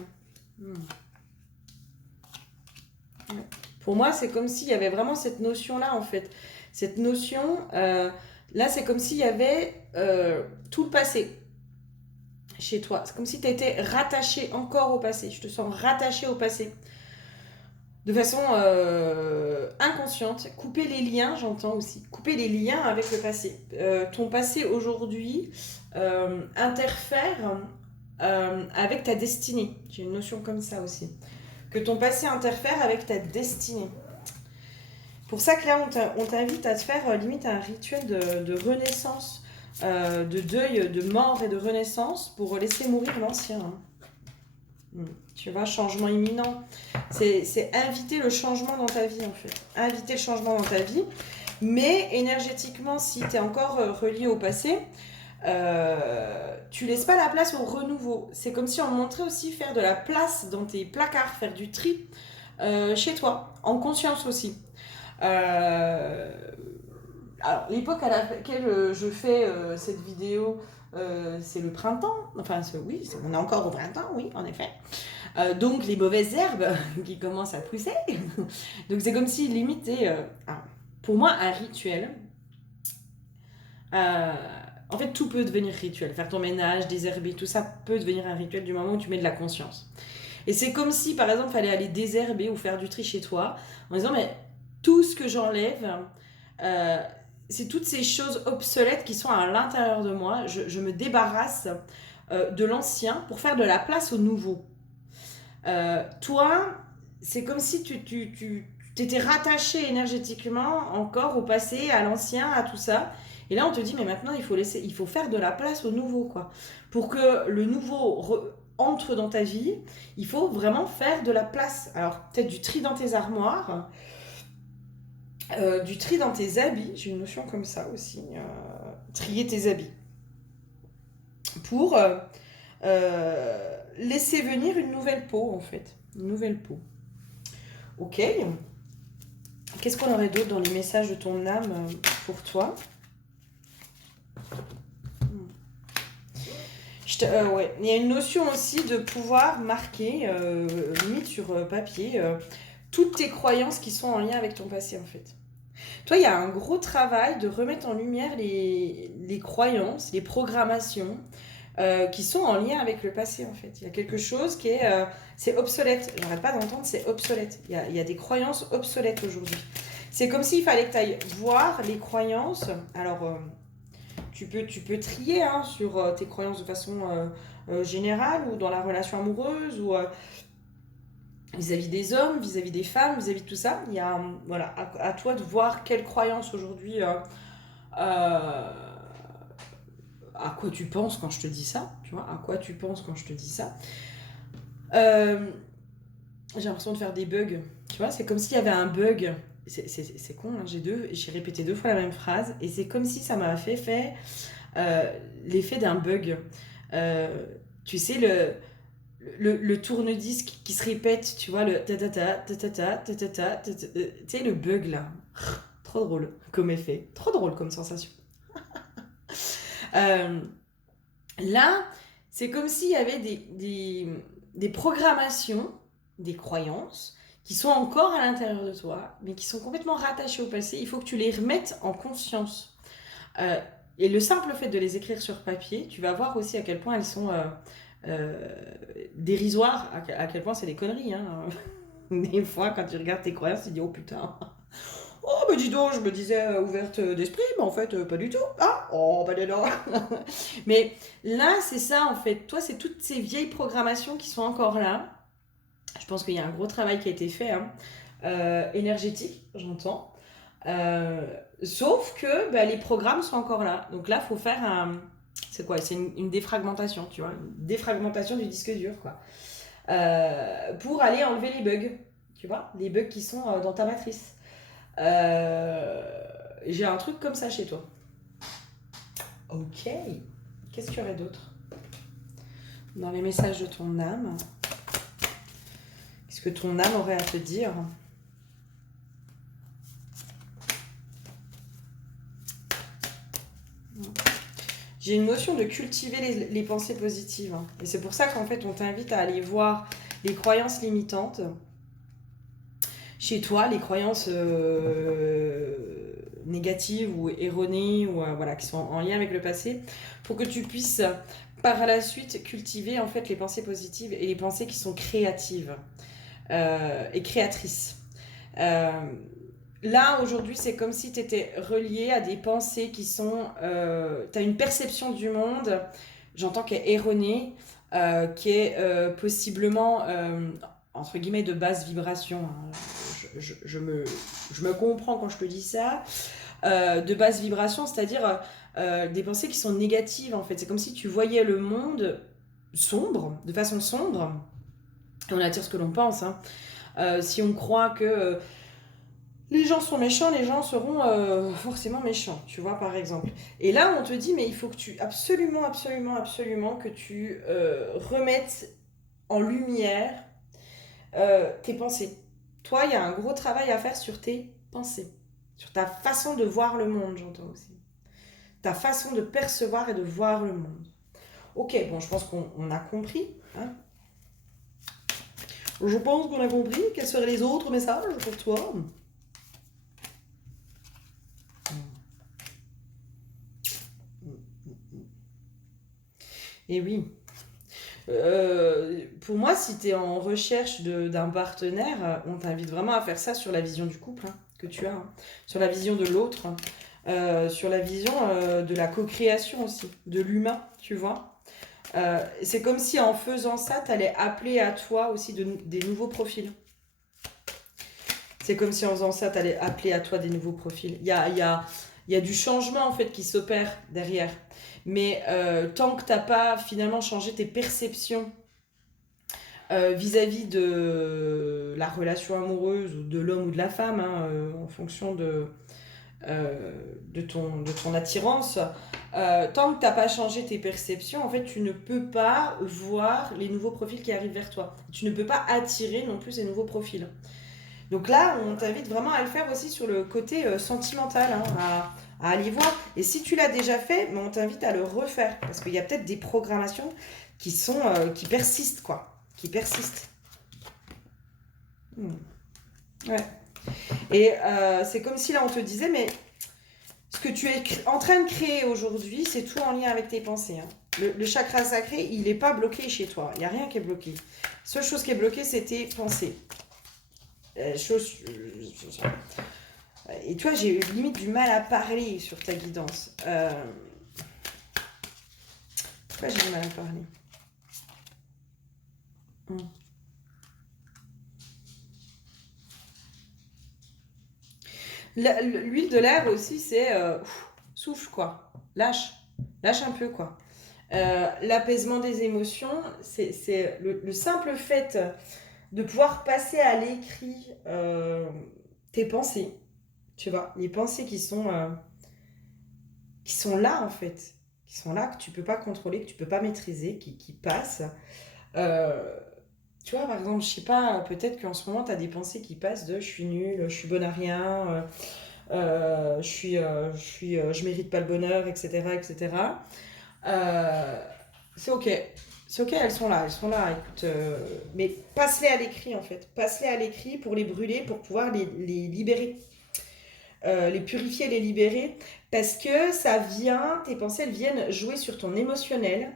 Pour moi, c'est comme s'il y avait vraiment cette notion-là, en fait. Cette notion, là, c'est comme s'il y avait tout le passé chez toi. C'est comme si tu étais rattaché encore au passé. Je te sens rattaché au passé. De façon inconsciente. Couper les liens, j'entends aussi. Couper les liens avec le passé. Ton passé aujourd'hui interfère avec ta destinée. J'ai une notion comme ça aussi. Que ton passé interfère avec ta destinée. Pour ça que là, on t'invite à te faire limite un rituel de renaissance, de deuil, de mort et de renaissance pour laisser mourir l'ancien. Tu vois, changement imminent. C'est inviter le changement dans ta vie, en fait. Inviter le changement dans ta vie. Mais énergétiquement, si tu es encore relié au passé, tu laisses pas la place au renouveau. C'est comme si on montrait aussi faire de la place dans tes placards, faire du tri chez toi, en conscience aussi. Alors, l'époque à laquelle je fais cette vidéo, c'est le printemps. Enfin, oui, on est encore au printemps, oui, en effet. Donc, les mauvaises herbes qui commencent à pousser. Donc, c'est comme si, limite, pour moi, un rituel. En fait, tout peut devenir rituel. Faire ton ménage, désherber, tout ça peut devenir un rituel du moment où tu mets de la conscience. Et c'est comme si, par exemple, il fallait aller désherber ou faire du tri chez toi en disant, mais tout ce que j'enlève, c'est toutes ces choses obsolètes qui sont à l'intérieur de moi. Je me débarrasse de l'ancien pour faire de la place au nouveau. Toi, c'est comme si tu t'étais rattaché énergétiquement encore au passé, à l'ancien, à tout ça. Et là, on te dit, mais maintenant, il faut faire de la place au nouveau, quoi. Pour que le nouveau entre dans ta vie, il faut vraiment faire de la place. Alors, peut-être du tri dans tes armoires, du tri dans tes habits. J'ai une notion comme ça aussi. Trier tes habits. Pour laisser venir une nouvelle peau, en fait. Une nouvelle peau. Ok. Qu'est-ce qu'on aurait d'autre dans les messages de ton âme pour toi ? Ouais. Il y a une notion aussi de pouvoir marquer, limite sur papier, toutes tes croyances qui sont en lien avec ton passé, en fait. Toi, il y a un gros travail de remettre en lumière les croyances, les programmations qui sont en lien avec le passé, en fait. Il y a quelque chose qui est... c'est obsolète. J'arrête pas d'entendre, c'est obsolète. Il y a des croyances obsolètes aujourd'hui. C'est comme s'il fallait que tu ailles voir les croyances. Alors... Tu peux trier sur tes croyances de façon générale ou dans la relation amoureuse ou vis-à-vis des hommes, vis-à-vis des femmes, vis-à-vis de tout ça. Il y a voilà, à toi de voir quelles croyances aujourd'hui, à quoi tu penses quand je te dis ça, tu vois, à quoi tu penses quand je te dis ça. J'ai l'impression de faire des bugs, tu vois, c'est comme s'il y avait un bug. C'est con, hein, j'ai répété 2 fois la même phrase et c'est comme si ça m'a fait l'effet d'un bug. Tu sais, le tourne-disque qui se répète, tu vois, le ta-ta-ta, ta-ta-ta, ta-ta-ta, tu sais, le bug là. Trop drôle comme effet, trop drôle comme sensation. Là, c'est comme s'il y avait des programmations, des croyances qui sont encore à l'intérieur de toi, mais qui sont complètement rattachées au passé. Il faut que tu les remettes en conscience. Et le simple fait de les écrire sur papier, tu vas voir aussi à quel point elles sont dérisoires, à quel point c'est des conneries. Hein. Des fois, quand tu regardes tes croyances, tu te dis « Oh putain, oh bah dis donc, je me disais ouverte d'esprit, mais en fait, pas du tout. Ah, oh bah non. » Mais là, c'est ça en fait. Toi, c'est toutes ces vieilles programmations qui sont encore là. Je pense qu'il y a un gros travail qui a été fait énergétique, j'entends. Sauf que bah, les programmes sont encore là. Donc là, il faut faire un... C'est quoi? C'est une défragmentation, tu vois. Une défragmentation du disque dur, quoi. Pour aller enlever les bugs, tu vois. Les bugs qui sont dans ta matrice. J'ai un truc comme ça chez toi. Ok. Qu'est-ce qu'il y aurait d'autre dans les messages de ton âme? Qu'est-ce que ton âme aurait à te dire? J'ai une notion de cultiver les pensées positives. Hein. Et c'est pour ça qu'en fait, on t'invite à aller voir les croyances limitantes chez toi, les croyances négatives ou erronées, ou voilà, qui sont en lien avec le passé, pour que tu puisses par la suite cultiver en fait les pensées positives et les pensées qui sont créatives et créatrices. Là, aujourd'hui, c'est comme si tu étais relié à des pensées qui sont... tu as une perception du monde, j'entends qu'elle est erronée, qui est possiblement, entre guillemets, de basse vibration. Hein. Je me comprends quand je te dis ça. De basse vibration, c'est-à-dire des pensées qui sont négatives, en fait. C'est comme si tu voyais le monde sombre, de façon sombre. Et on attire ce que l'on pense. Hein. Si on croit que... les gens sont méchants, les gens seront forcément méchants, tu vois, par exemple. Et là, on te dit, mais il faut que tu, absolument, que tu remettes en lumière tes pensées. Toi, il y a un gros travail à faire sur tes pensées, sur ta façon de voir le monde, j'entends aussi. Ta façon de percevoir et de voir le monde. Ok, bon, je pense qu'on a compris. Hein. Je pense qu'on a compris. Quels seraient les autres messages pour toi? Et oui. Pour moi, si tu es en recherche d'un partenaire, on t'invite vraiment à faire ça sur la vision du couple hein, que tu as, hein, sur la vision de l'autre, sur la vision de la co-création aussi, de l'humain, tu vois. C'est comme si en faisant ça, tu allais appeler à toi aussi des nouveaux profils. C'est comme si en faisant ça, tu allais appeler à toi des nouveaux profils. Il y a du changement en fait qui s'opère derrière. Mais tant que tu n'as pas finalement changé tes perceptions vis-à-vis de la relation amoureuse ou de l'homme ou de la femme, hein, en fonction de ton attirance, tant que tu n'as pas changé tes perceptions, en fait, tu ne peux pas voir les nouveaux profils qui arrivent vers toi. Tu ne peux pas attirer non plus ces nouveaux profils. Donc là, on t'invite vraiment à le faire aussi sur le côté sentimental, hein, à aller voir. Et si tu l'as déjà fait, on t'invite à le refaire. Parce qu'il y a peut-être des programmations qui persistent, quoi. Qui persistent. Ouais. Et c'est comme si là, on te disait, mais ce que tu es en train de créer aujourd'hui, c'est tout en lien avec tes pensées. Hein. Le chakra sacré, il n'est pas bloqué chez toi. Il n'y a rien qui est bloqué. La seule chose qui est bloquée, c'est tes pensées. Et toi, j'ai limite du mal à parler sur ta guidance. Pourquoi j'ai du mal à parler L'huile de l'air aussi, c'est souffle quoi. Lâche un peu quoi. L'apaisement des émotions, c'est le simple fait de pouvoir passer à l'écrit tes pensées, tu vois, les pensées qui sont là en fait, qui sont là, que tu peux pas contrôler, que tu peux pas maîtriser, qui passent. Euh, Tu vois, par exemple, je sais pas, peut-être qu'en ce moment, tu as des pensées qui passent de je suis nulle, je suis bonne à rien, je mérite pas le bonheur, etc. etc. Euh, c'est ok. C'est ok, elles sont là, écoute. Mais passe-les à l'écrit en fait. Passe-les à l'écrit pour les brûler, pour pouvoir les libérer. Les purifier, les libérer. Parce que ça vient, tes pensées, elles viennent jouer sur ton émotionnel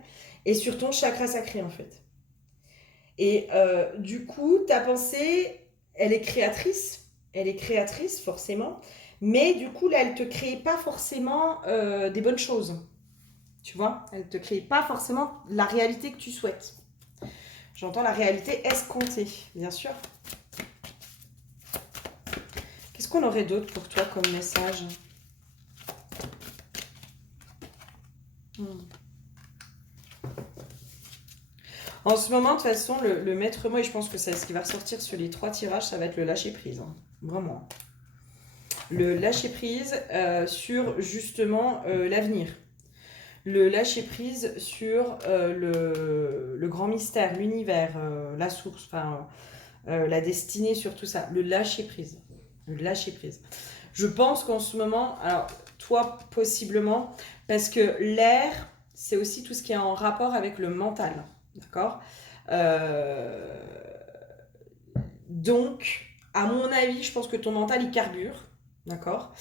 et sur ton chakra sacré en fait. Et du coup, ta pensée, elle est créatrice forcément, mais du coup, là, elle te crée pas forcément des bonnes choses, tu vois. Elle te crée pas forcément la réalité que tu souhaites. J'entends la réalité escomptée, bien sûr. Qu'est-ce qu'on aurait d'autre pour toi comme message? En ce moment, de toute façon, le maître mot, et je pense que c'est ce qui va ressortir sur les 3 tirages, ça va être le lâcher-prise. Hein. Vraiment. Le lâcher-prise sur, justement, l'avenir. Le lâcher-prise sur le grand mystère, l'univers, la source, enfin, la destinée sur tout ça. Le lâcher-prise. Le lâcher-prise. Je pense qu'en ce moment, alors, toi, possiblement, parce que l'air, c'est aussi tout ce qui est en rapport avec le mental. D'accord. Donc, à mon avis, je pense que ton mental, il carbure. D'accord.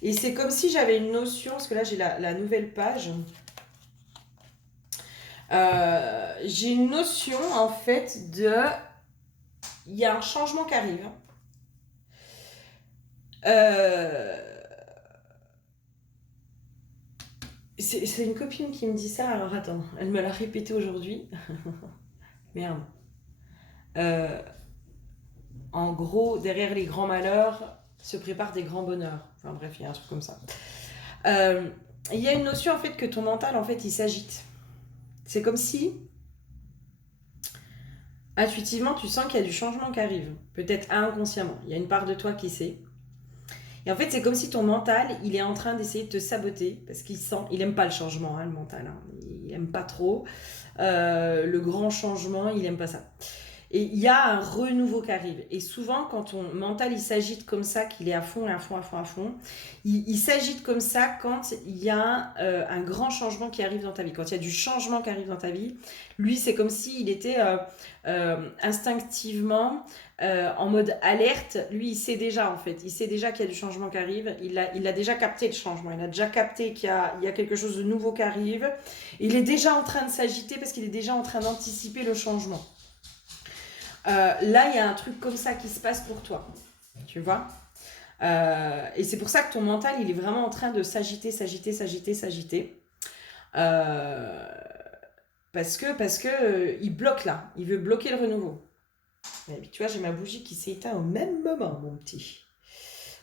Et c'est comme si j'avais une notion, parce que là, j'ai la nouvelle page. J'ai une notion, en fait, de... Il y a un changement qui arrive. C'est une copine qui me dit ça, alors attends, elle me l'a répété aujourd'hui. Merde. En gros, derrière les grands malheurs se préparent des grands bonheurs. Enfin bref, il y a un truc comme ça. Il y a une notion en fait que ton mental en fait il s'agite. C'est comme si intuitivement tu sens qu'il y a du changement qui arrive. Peut-être inconsciemment. Il y a une part de toi qui sait. Et en fait c'est comme si ton mental il est en train d'essayer de te saboter parce qu'il sent, il aime pas le changement hein, le mental. Hein. Il aime pas trop le grand changement, il aime pas ça. Et il y a un renouveau qui arrive. Et souvent, quand ton mental il s'agite comme ça, qu'il est à fond, il s'agite comme ça quand il y a un grand changement qui arrive dans ta vie. Quand il y a du changement qui arrive dans ta vie, lui, c'est comme s'il était instinctivement en mode alerte. Lui, il sait déjà, en fait. Il sait déjà qu'il y a du changement qui arrive. Il a déjà capté le changement. Il a déjà capté qu'il y a quelque chose de nouveau qui arrive. Il est déjà en train de s'agiter parce qu'il est déjà en train d'anticiper le changement. Là, il y a un truc comme ça qui se passe pour toi. Tu vois et c'est pour ça que ton mental, il est vraiment en train de s'agiter. Parce que il bloque là. Il veut bloquer le renouveau. Et puis, tu vois, j'ai ma bougie qui s'est éteinte au même moment, mon petit.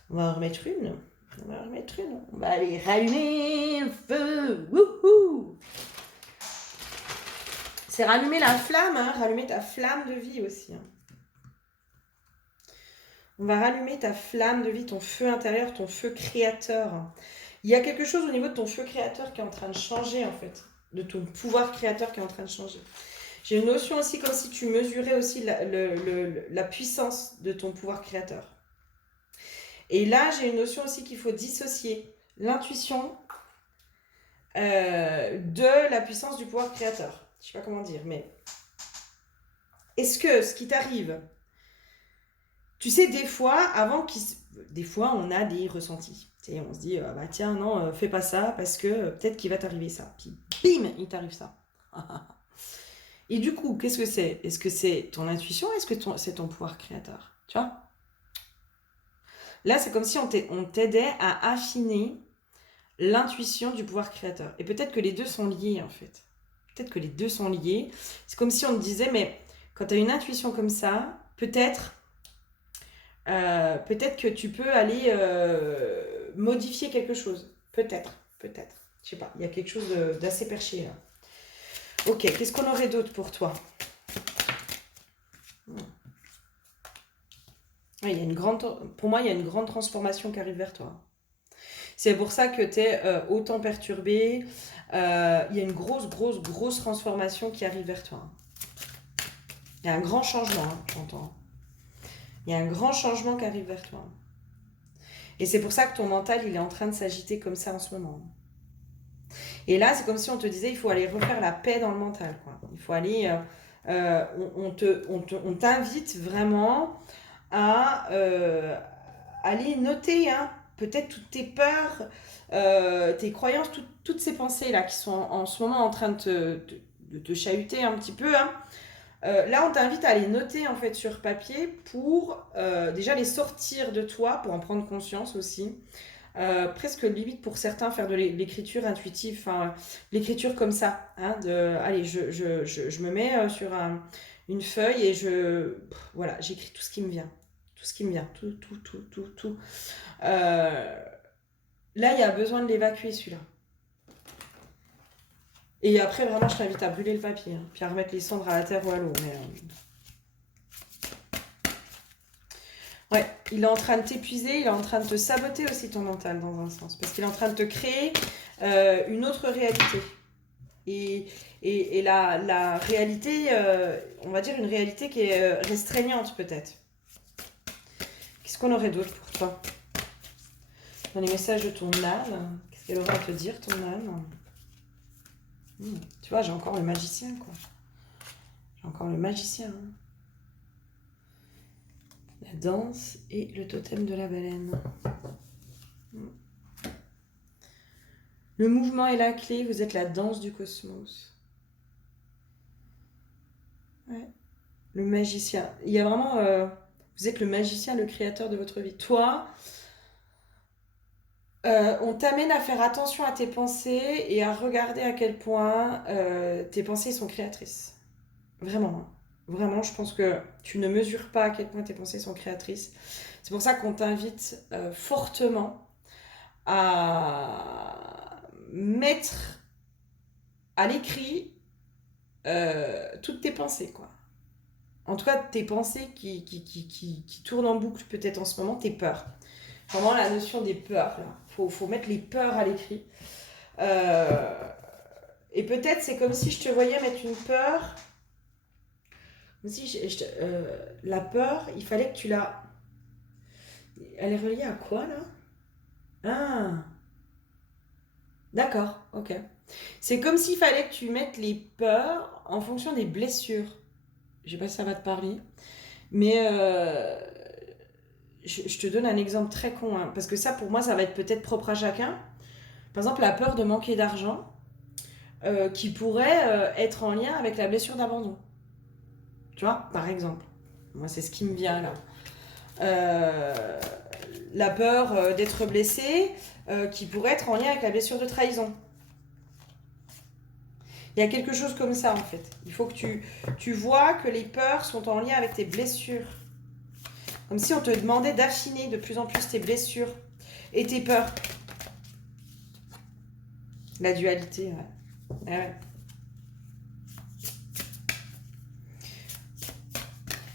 On va en remettre une. On va aller rallumer le feu. Wouhou! C'est rallumer la flamme, hein, rallumer ta flamme de vie aussi. Hein. On va rallumer ta flamme de vie, ton feu intérieur, ton feu créateur. Il y a quelque chose au niveau de ton feu créateur qui est en train de changer en fait, de ton pouvoir créateur qui est en train de changer. J'ai une notion aussi comme si tu mesurais aussi la puissance de ton pouvoir créateur. Et là, j'ai une notion aussi qu'il faut dissocier l'intuition de la puissance du pouvoir créateur. Je sais pas comment dire, mais est-ce que ce qui t'arrive, tu sais, des fois, des fois, on a des ressentis. Tu sais, on se dit, bah tiens, non, fais pas ça parce que peut-être qu'il va t'arriver ça. Puis, bim, il t'arrive ça. Et du coup, qu'est-ce que c'est? Est-ce que c'est ton intuition? Est-ce que c'est ton pouvoir créateur? Tu vois? Là, c'est comme si on t'aidait à affiner l'intuition du pouvoir créateur. Et peut-être que les deux sont liés, en fait. Peut-être que les deux sont liés. C'est comme si on te disait, mais quand tu as une intuition comme ça, peut-être que tu peux aller modifier quelque chose. Peut-être. Je sais pas, il y a quelque chose d'assez perché là. Ok, qu'est-ce qu'on aurait d'autre pour toi? Ouais, pour moi, il y a une grande transformation qui arrive vers toi. C'est pour ça que tu es autant perturbé. Il y a une grosse transformation qui arrive vers toi. Il y a un grand changement, hein, j'entends. Il y a un grand changement qui arrive vers toi. Et c'est pour ça que ton mental, il est en train de s'agiter comme ça en ce moment. Et là, c'est comme si on te disait, il faut aller refaire la paix dans le mental. Quoi. Il faut aller... on t'invite vraiment à aller noter hein, peut-être toutes tes peurs, tes croyances, toutes ces pensées-là qui sont en ce moment en train de te chahuter un petit peu. Hein. Là, on t'invite à les noter en fait sur papier pour déjà les sortir de toi, pour en prendre conscience aussi. Presque limite pour certains faire de l'écriture intuitive, enfin l'écriture comme ça. Hein, allez, je me mets sur une feuille et voilà, j'écris tout ce qui me vient. tout ce qui me vient, tout. Là, il y a besoin de l'évacuer, celui-là. Et après, vraiment, je t'invite à brûler le papier, hein, puis à remettre les cendres à la terre ou à l'eau. Mais, ouais, il est en train de t'épuiser, il est en train de te saboter aussi ton mental, dans un sens. Parce qu'il est en train de te créer une autre réalité. Et la réalité, on va dire une réalité qui est restreignante, peut-être. Qu'est-ce qu'on aurait d'autre pour toi? Dans les messages de ton âme, qu'est-ce qu'elle aurait à te dire, ton âme? Tu vois, j'ai encore le magicien, quoi. J'ai encore le magicien. Hein. La danse et le totem de la baleine. Le mouvement est la clé, vous êtes la danse du cosmos. Ouais. Le magicien. Il y a vraiment... vous êtes le magicien, le créateur de votre vie. Toi, on t'amène à faire attention à tes pensées et à regarder à quel point tes pensées sont créatrices. Vraiment. Hein. Vraiment, je pense que tu ne mesures pas à quel point tes pensées sont créatrices. C'est pour ça qu'on t'invite fortement à mettre à l'écrit toutes tes pensées, quoi. En tout cas, tes pensées qui tournent en boucle peut-être en ce moment, tes peurs. Vraiment la notion des peurs, là. Faut mettre les peurs à l'écrit. Et peut-être c'est comme si je te voyais mettre une peur. Comme si la peur, il fallait que tu la... Elle est reliée à quoi, là? Ah, d'accord, ok. C'est comme s'il fallait que tu mettes les peurs en fonction des blessures. Je sais pas si ça va te parler. Mais je te donne un exemple très con, hein, parce que ça, pour moi, ça va être peut-être propre à chacun. Par exemple, la peur de manquer d'argent, qui pourrait être en lien avec la blessure d'abandon. Tu vois, par exemple. Moi, c'est ce qui me vient là. La peur d'être blessé, qui pourrait être en lien avec la blessure de trahison. Il y a quelque chose comme ça, en fait. Il faut que tu vois que les peurs sont en lien avec tes blessures. Comme si on te demandait d'affiner de plus en plus tes blessures et tes peurs. La dualité, ouais. Ouais.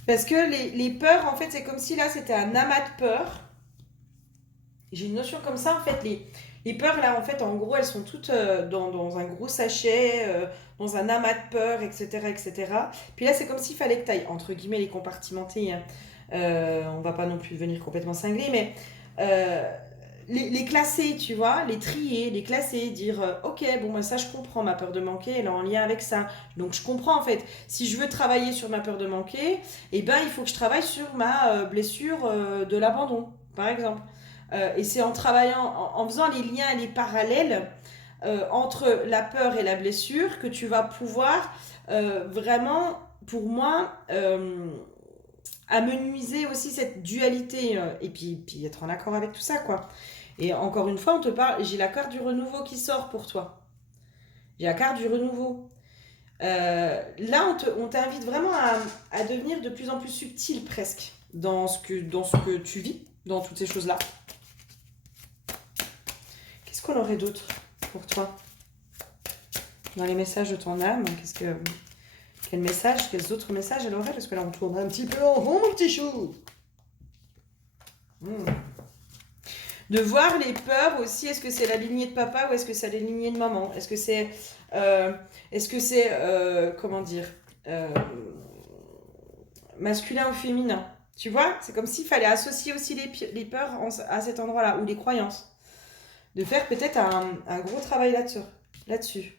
Parce que les peurs, en fait, c'est comme si là, c'était un amas de peurs. J'ai une notion comme ça, en fait. Les peurs, là, en fait, en gros, elles sont toutes dans un gros sachet, dans un amas de peurs, etc., etc. Puis là, c'est comme s'il fallait que tu ailles, entre guillemets, les compartimenter. Hein. On va pas non plus devenir complètement cinglé, mais les classer, tu vois, les trier, les classer, dire ok, bon, moi, ça, je comprends, ma peur de manquer, elle est en lien avec ça. Donc, je comprends, en fait. Si je veux travailler sur ma peur de manquer, eh ben, il faut que je travaille sur ma blessure de l'abandon, par exemple. Et c'est en travaillant, en faisant les liens et les parallèles entre la peur et la blessure que tu vas pouvoir vraiment, pour moi, amenuiser aussi cette dualité et puis être en accord avec tout ça, quoi. Et encore une fois, on te parle, j'ai la carte du renouveau qui sort pour toi. J'ai la carte du renouveau. Là, on t'invite vraiment à devenir de plus en plus subtil presque dans ce que tu vis, dans toutes ces choses-là. Qu'est-ce qu'on aurait d'autre pour toi dans les messages de ton âme? Quel message, quels autres messages elle aurait? Parce que là, on tourne un petit peu en rond, mon petit chou. De voir les peurs aussi, est-ce que c'est la lignée de papa ou est-ce que c'est la lignée de maman? Est-ce que c'est... comment dire masculin ou féminin? Tu vois? C'est comme s'il fallait associer aussi les peurs à cet endroit-là, ou les croyances. De faire peut-être un gros travail là-dessus.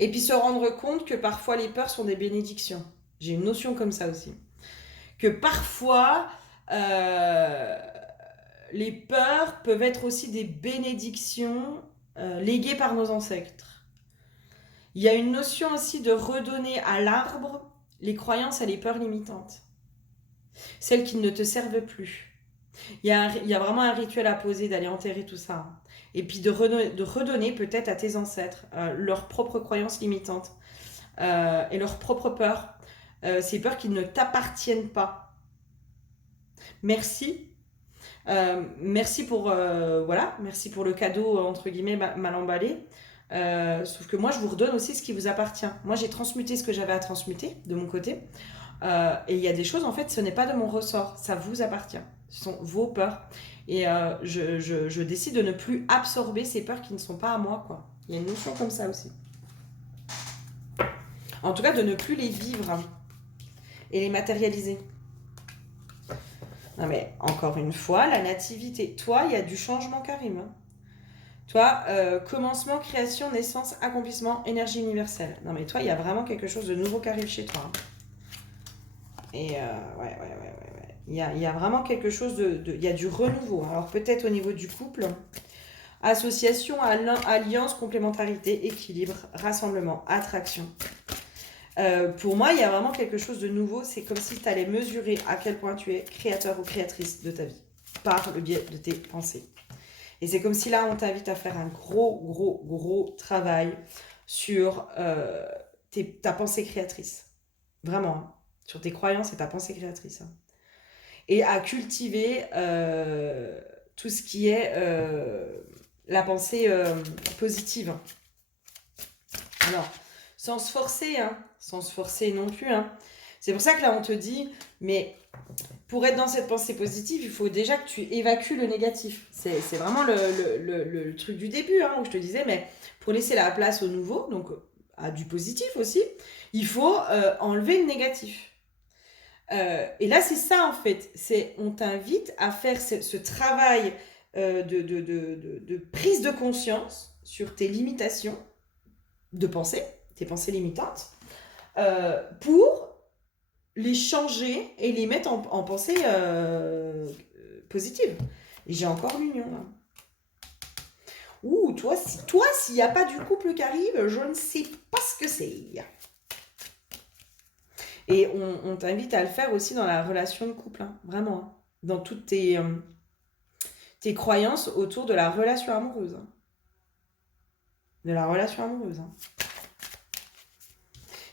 Et puis se rendre compte que parfois les peurs sont des bénédictions. J'ai une notion comme ça aussi. Que parfois, les peurs peuvent être aussi des bénédictions léguées par nos ancêtres. Il y a une notion aussi de redonner à l'arbre les croyances et les peurs limitantes. Celles qui ne te servent plus. Il y a vraiment un rituel à poser, d'aller enterrer tout ça. Et puis de redonner peut-être à tes ancêtres leurs propres croyances limitantes et leurs propres peurs. Ces peurs qui ne t'appartiennent pas. Merci. Merci pour, voilà, merci pour le cadeau, entre guillemets, mal emballé. Sauf que moi, je vous redonne aussi ce qui vous appartient. Moi, j'ai transmuté ce que j'avais à transmuter de mon côté. Et il y a des choses, en fait, ce n'est pas de mon ressort. Ça vous appartient. Ce sont vos peurs. Et je décide de ne plus absorber ces peurs qui ne sont pas à moi, quoi. Il y a une notion comme ça aussi. En tout cas, de ne plus les vivre et les matérialiser. Non mais, encore une fois, la nativité. Toi, il y a du changement qui arrive. Hein. Toi, commencement, création, naissance, accomplissement, énergie universelle. Non mais toi, il y a vraiment quelque chose de nouveau qui arrive chez toi. Hein. Et ouais. Il y a vraiment quelque chose il y a du renouveau. Alors peut-être au niveau du couple, association, alliance, complémentarité, équilibre, rassemblement, attraction. Pour moi, il y a vraiment quelque chose de nouveau. C'est comme si tu allais mesurer à quel point tu es créateur ou créatrice de ta vie par le biais de tes pensées. Et c'est comme si là, on t'invite à faire un gros travail sur ta pensée créatrice. Vraiment. Hein. Sur tes croyances et ta pensée créatrice. Hein. Et à cultiver tout ce qui est la pensée positive. Alors, sans se forcer, hein, sans se forcer non plus. Hein. C'est pour ça que là, on te dit, mais pour être dans cette pensée positive, il faut déjà que tu évacues le négatif. C'est vraiment le truc du début, hein, où je te disais, mais pour laisser la place au nouveau, donc à du positif aussi, il faut enlever le négatif. Et là, c'est ça en fait. On t'invite à faire ce travail de prise de conscience sur tes limitations de pensée, tes pensées limitantes, pour les changer et les mettre en pensée positive. Et j'ai encore l'union là. Ouh, toi, s'il n'y a pas du couple qui arrive, je ne sais pas ce que c'est. Et on t'invite à le faire aussi dans la relation de couple, hein, vraiment. Hein, dans toutes tes croyances autour de la relation amoureuse. Hein. De la relation amoureuse. Hein.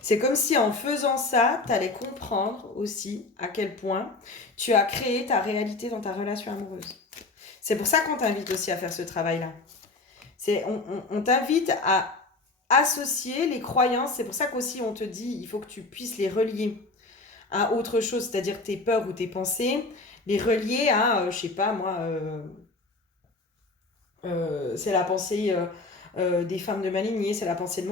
C'est comme si en faisant ça, tu allais comprendre aussi à quel point tu as créé ta réalité dans ta relation amoureuse. C'est pour ça qu'on t'invite aussi à faire ce travail-là. On t'invite à associer les croyances. C'est pour ça qu'aussi on te dit, il faut que tu puisses les relier à autre chose, c'est-à-dire tes peurs ou tes pensées, les relier à, je sais pas moi, c'est la pensée des femmes de ma lignée, c'est la pensée de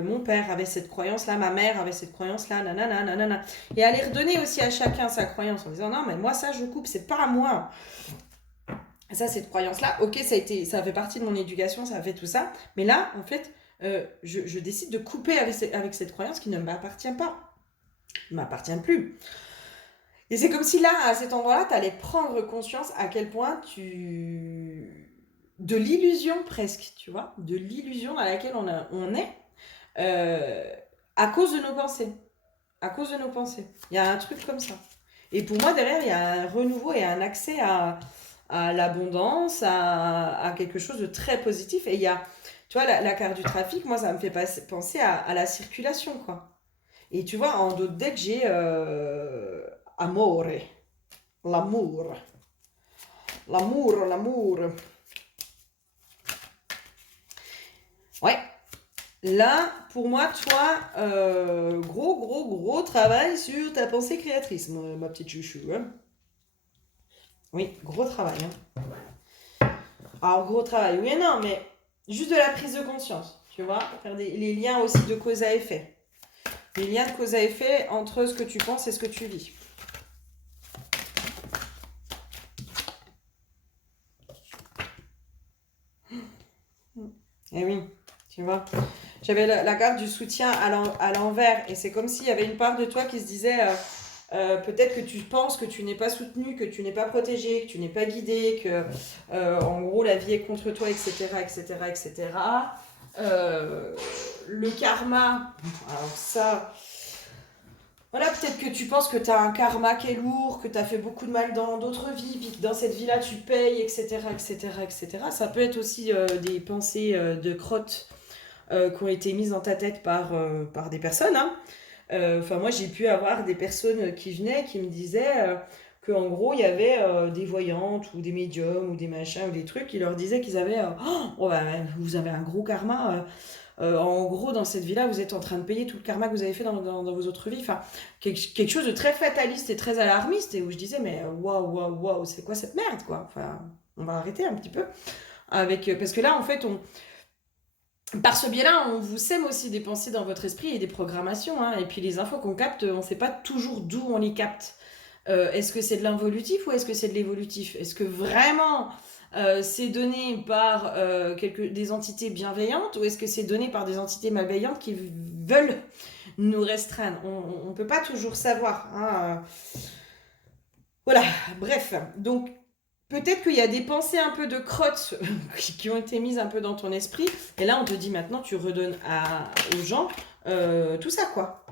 mon père avait cette croyance-là, ma mère avait cette croyance-là, nanana. Et à les redonner aussi à chacun sa croyance en disant non, mais moi ça je coupe, c'est pas à moi. Ça, cette croyance-là, ok, ça fait partie de mon éducation, ça a fait tout ça, mais là, en fait, je décide de couper avec cette croyance qui ne m'appartient pas, ne m'appartient plus. Et c'est comme si là, à cet endroit-là, tu allais prendre conscience à quel point de l'illusion presque, tu vois, de l'illusion dans laquelle on est à cause de nos pensées. À cause de nos pensées. Il y a un truc comme ça. Et pour moi, derrière, il y a un renouveau et un accès à l'abondance, à quelque chose de très positif. Et il y a, tu vois, la carte du trafic, moi, ça me fait penser à la circulation, quoi. Et tu vois, en d'autres decks, j'ai amore, l'amour. L'amour. Ouais. Là, pour moi, toi, gros travail sur ta pensée créatrice, ma petite chouchou. Hein. Oui, gros travail. Hein. Alors, gros travail, oui et non, mais juste de la prise de conscience, tu vois, faire les liens aussi de cause à effet. Les liens de cause à effet entre ce que tu penses et ce que tu vis. Eh oui, tu vois. J'avais la carte du soutien à l'envers et c'est comme s'il y avait une part de toi qui se disait peut-être que tu penses que tu n'es pas soutenu, que tu n'es pas protégé, que tu n'es pas guidé, que en gros la vie est contre toi, etc. Le karma, alors ça, voilà, peut-être que tu penses que tu as un karma qui est lourd, que tu as fait beaucoup de mal dans d'autres vies, puis que dans cette vie-là tu payes, etc. Ça peut être aussi des pensées de crotte qui ont été mises dans ta tête par des personnes. Hein. Moi, j'ai pu avoir des personnes qui venaient, qui me disaient que en gros, il y avait des voyantes ou des médiums ou des machins ou des trucs qui leur disaient qu'ils avaient oh, bah, vous avez un gros karma. En gros, dans cette vie-là, vous êtes en train de payer tout le karma que vous avez fait dans vos autres vies. Enfin, quelque chose de très fataliste et très alarmiste. Et où je disais, mais waouh, waouh, waouh, c'est quoi cette merde, quoi? Enfin, on va arrêter un petit peu. Parce que là, en fait, par ce biais-là, on vous sème aussi des pensées dans votre esprit et des programmations. Hein. Et puis les infos qu'on capte, on ne sait pas toujours d'où on les capte. Est-ce que c'est de l'involutif ou est-ce que c'est de l'évolutif? Est-ce que vraiment c'est donné par des entités bienveillantes ou est-ce que c'est donné par des entités malveillantes qui veulent nous restreindre? On ne peut pas toujours savoir. Hein. Voilà, bref. Donc, peut-être qu'il y a des pensées un peu de crotte qui ont été mises un peu dans ton esprit. Et là, on te dit maintenant, tu redonnes aux gens tout ça, quoi.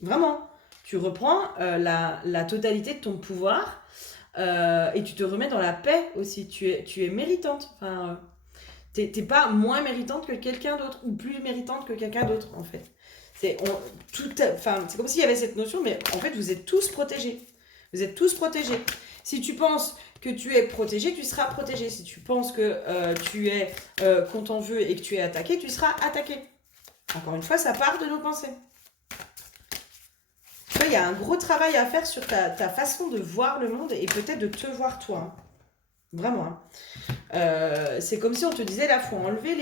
Vraiment. Tu reprends la totalité de ton pouvoir et tu te remets dans la paix aussi. Tu es méritante. Enfin, t'es pas moins méritante que quelqu'un d'autre ou plus méritante que quelqu'un d'autre, en fait. C'est comme s'il y avait cette notion, mais en fait, vous êtes tous protégés. Vous êtes tous protégés. Si tu penses que tu es protégé, tu seras protégé. Si tu penses que tu es qu'on t'en veut et que tu es attaqué, tu seras attaqué. Encore une fois, ça part de nos pensées. Il y a un gros travail à faire sur ta façon de voir le monde et peut-être de te voir toi. Hein. Vraiment. Hein. C'est comme si on te disait, là, il faut enlever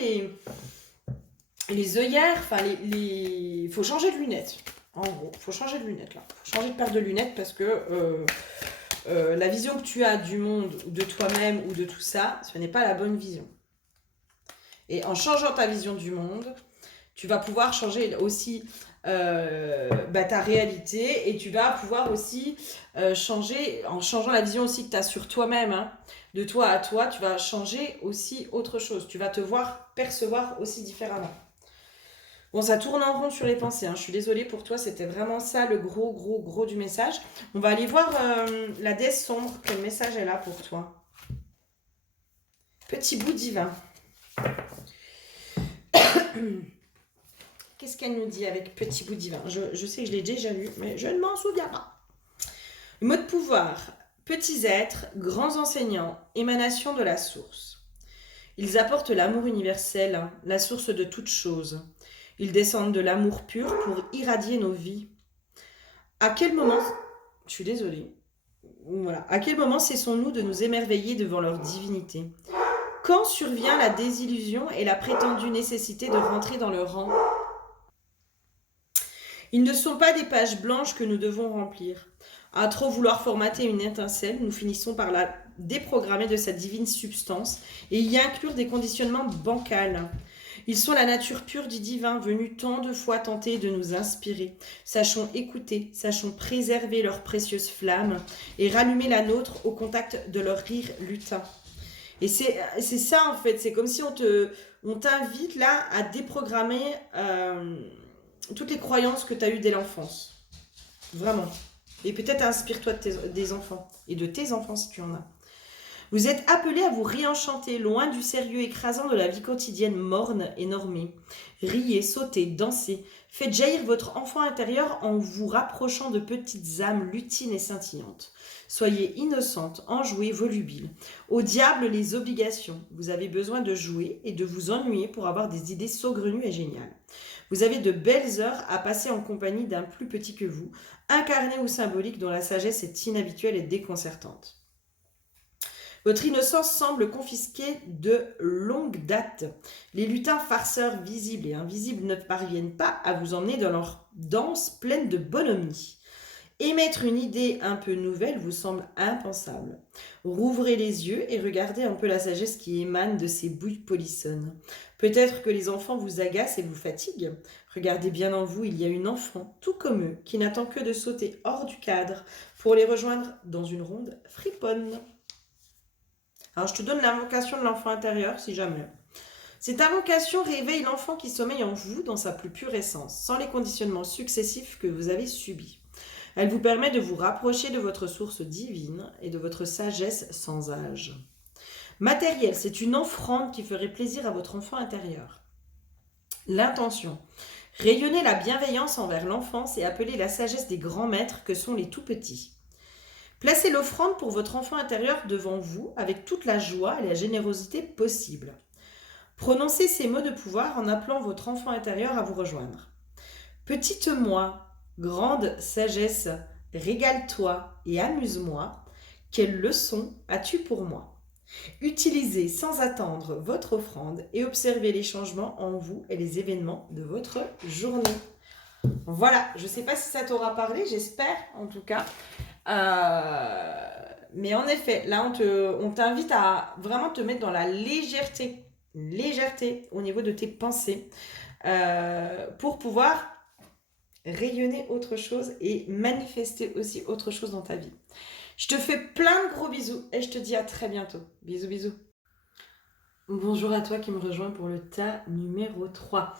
les œillères, enfin, il faut changer de lunettes. En gros, il faut changer de lunettes, là. Il faut changer de paire de lunettes parce que la vision que tu as du monde, de toi-même ou de tout ça, ce n'est pas la bonne vision. Et en changeant ta vision du monde, tu vas pouvoir changer aussi ta réalité et tu vas pouvoir aussi changer, en changeant la vision aussi que tu as sur toi-même, hein, de toi à toi, tu vas changer aussi autre chose. Tu vas te voir, percevoir aussi différemment. Bon, ça tourne en rond sur les pensées, hein. Je suis désolée pour toi, c'était vraiment ça le gros du message. On va aller voir la déesse sombre, quel message elle a pour toi. Petit bout divin. Qu'est-ce qu'elle nous dit avec petit bout divin? Je sais que je l'ai déjà lu, mais je ne m'en souviens pas. Le mot de pouvoir. Petits êtres, grands enseignants, émanation de la source. Ils apportent l'amour universel, la source de toute chose. Ils descendent de l'amour pur pour irradier nos vies. À quel moment... Je suis désolée. Voilà. À quel moment cessons-nous de nous émerveiller devant leur divinité? Quand survient la désillusion et la prétendue nécessité de rentrer dans le rang? Ils ne sont pas des pages blanches que nous devons remplir. À trop vouloir formater une étincelle, nous finissons par la déprogrammer de sa divine substance et y inclure des conditionnements bancals. Ils sont la nature pure du divin, venu tant de fois tenter de nous inspirer. Sachons écouter, sachons préserver leurs précieuses flammes et rallumer la nôtre au contact de leur rire lutin. Et c'est ça en fait, c'est comme si on t'invite là à déprogrammer toutes les croyances que tu as eues dès l'enfance. Vraiment. Et peut-être inspire-toi des enfants et de tes enfants si tu en as. Vous êtes appelés à vous réenchanter loin du sérieux écrasant de la vie quotidienne morne et normée. Riez, sautez, dansez. Faites jaillir votre enfant intérieur en vous rapprochant de petites âmes lutines et scintillantes. Soyez innocentes, enjouées, volubiles. Au diable les obligations. Vous avez besoin de jouer et de vous ennuyer pour avoir des idées saugrenues et géniales. Vous avez de belles heures à passer en compagnie d'un plus petit que vous, incarné ou symbolique dont la sagesse est inhabituelle et déconcertante. Votre innocence semble confisquée de longue date. Les lutins farceurs visibles et invisibles ne parviennent pas à vous emmener dans leur danse pleine de bonhomie. Émettre une idée un peu nouvelle vous semble impensable. Rouvrez les yeux et regardez un peu la sagesse qui émane de ces bouilles polissonnes. Peut-être que les enfants vous agacent et vous fatiguent. Regardez bien en vous, il y a une enfant, tout comme eux, qui n'attend que de sauter hors du cadre pour les rejoindre dans une ronde friponne. Alors, je te donne l'invocation de l'enfant intérieur, si jamais. Cette invocation réveille l'enfant qui sommeille en vous dans sa plus pure essence, sans les conditionnements successifs que vous avez subis. Elle vous permet de vous rapprocher de votre source divine et de votre sagesse sans âge. Matériel, c'est une offrande qui ferait plaisir à votre enfant intérieur. L'intention. Rayonnez la bienveillance envers l'enfance et appelez la sagesse des grands maîtres que sont les tout-petits. Placez l'offrande pour votre enfant intérieur devant vous avec toute la joie et la générosité possible. Prononcez ces mots de pouvoir en appelant votre enfant intérieur à vous rejoindre. Petite moi, grande sagesse, régale-toi et amuse-moi. Quelle leçon as-tu pour moi? Utilisez sans attendre votre offrande et observez les changements en vous et les événements de votre journée. Voilà, je ne sais pas si ça t'aura parlé, j'espère en tout cas. Mais en effet, là on t'invite à vraiment te mettre dans la légèreté au niveau de tes pensées pour pouvoir rayonner autre chose et manifester aussi autre chose dans ta vie. Je te fais plein de gros bisous et je te dis à très bientôt. Bisous, bisous. Bonjour à toi qui me rejoins pour le tas numéro 3.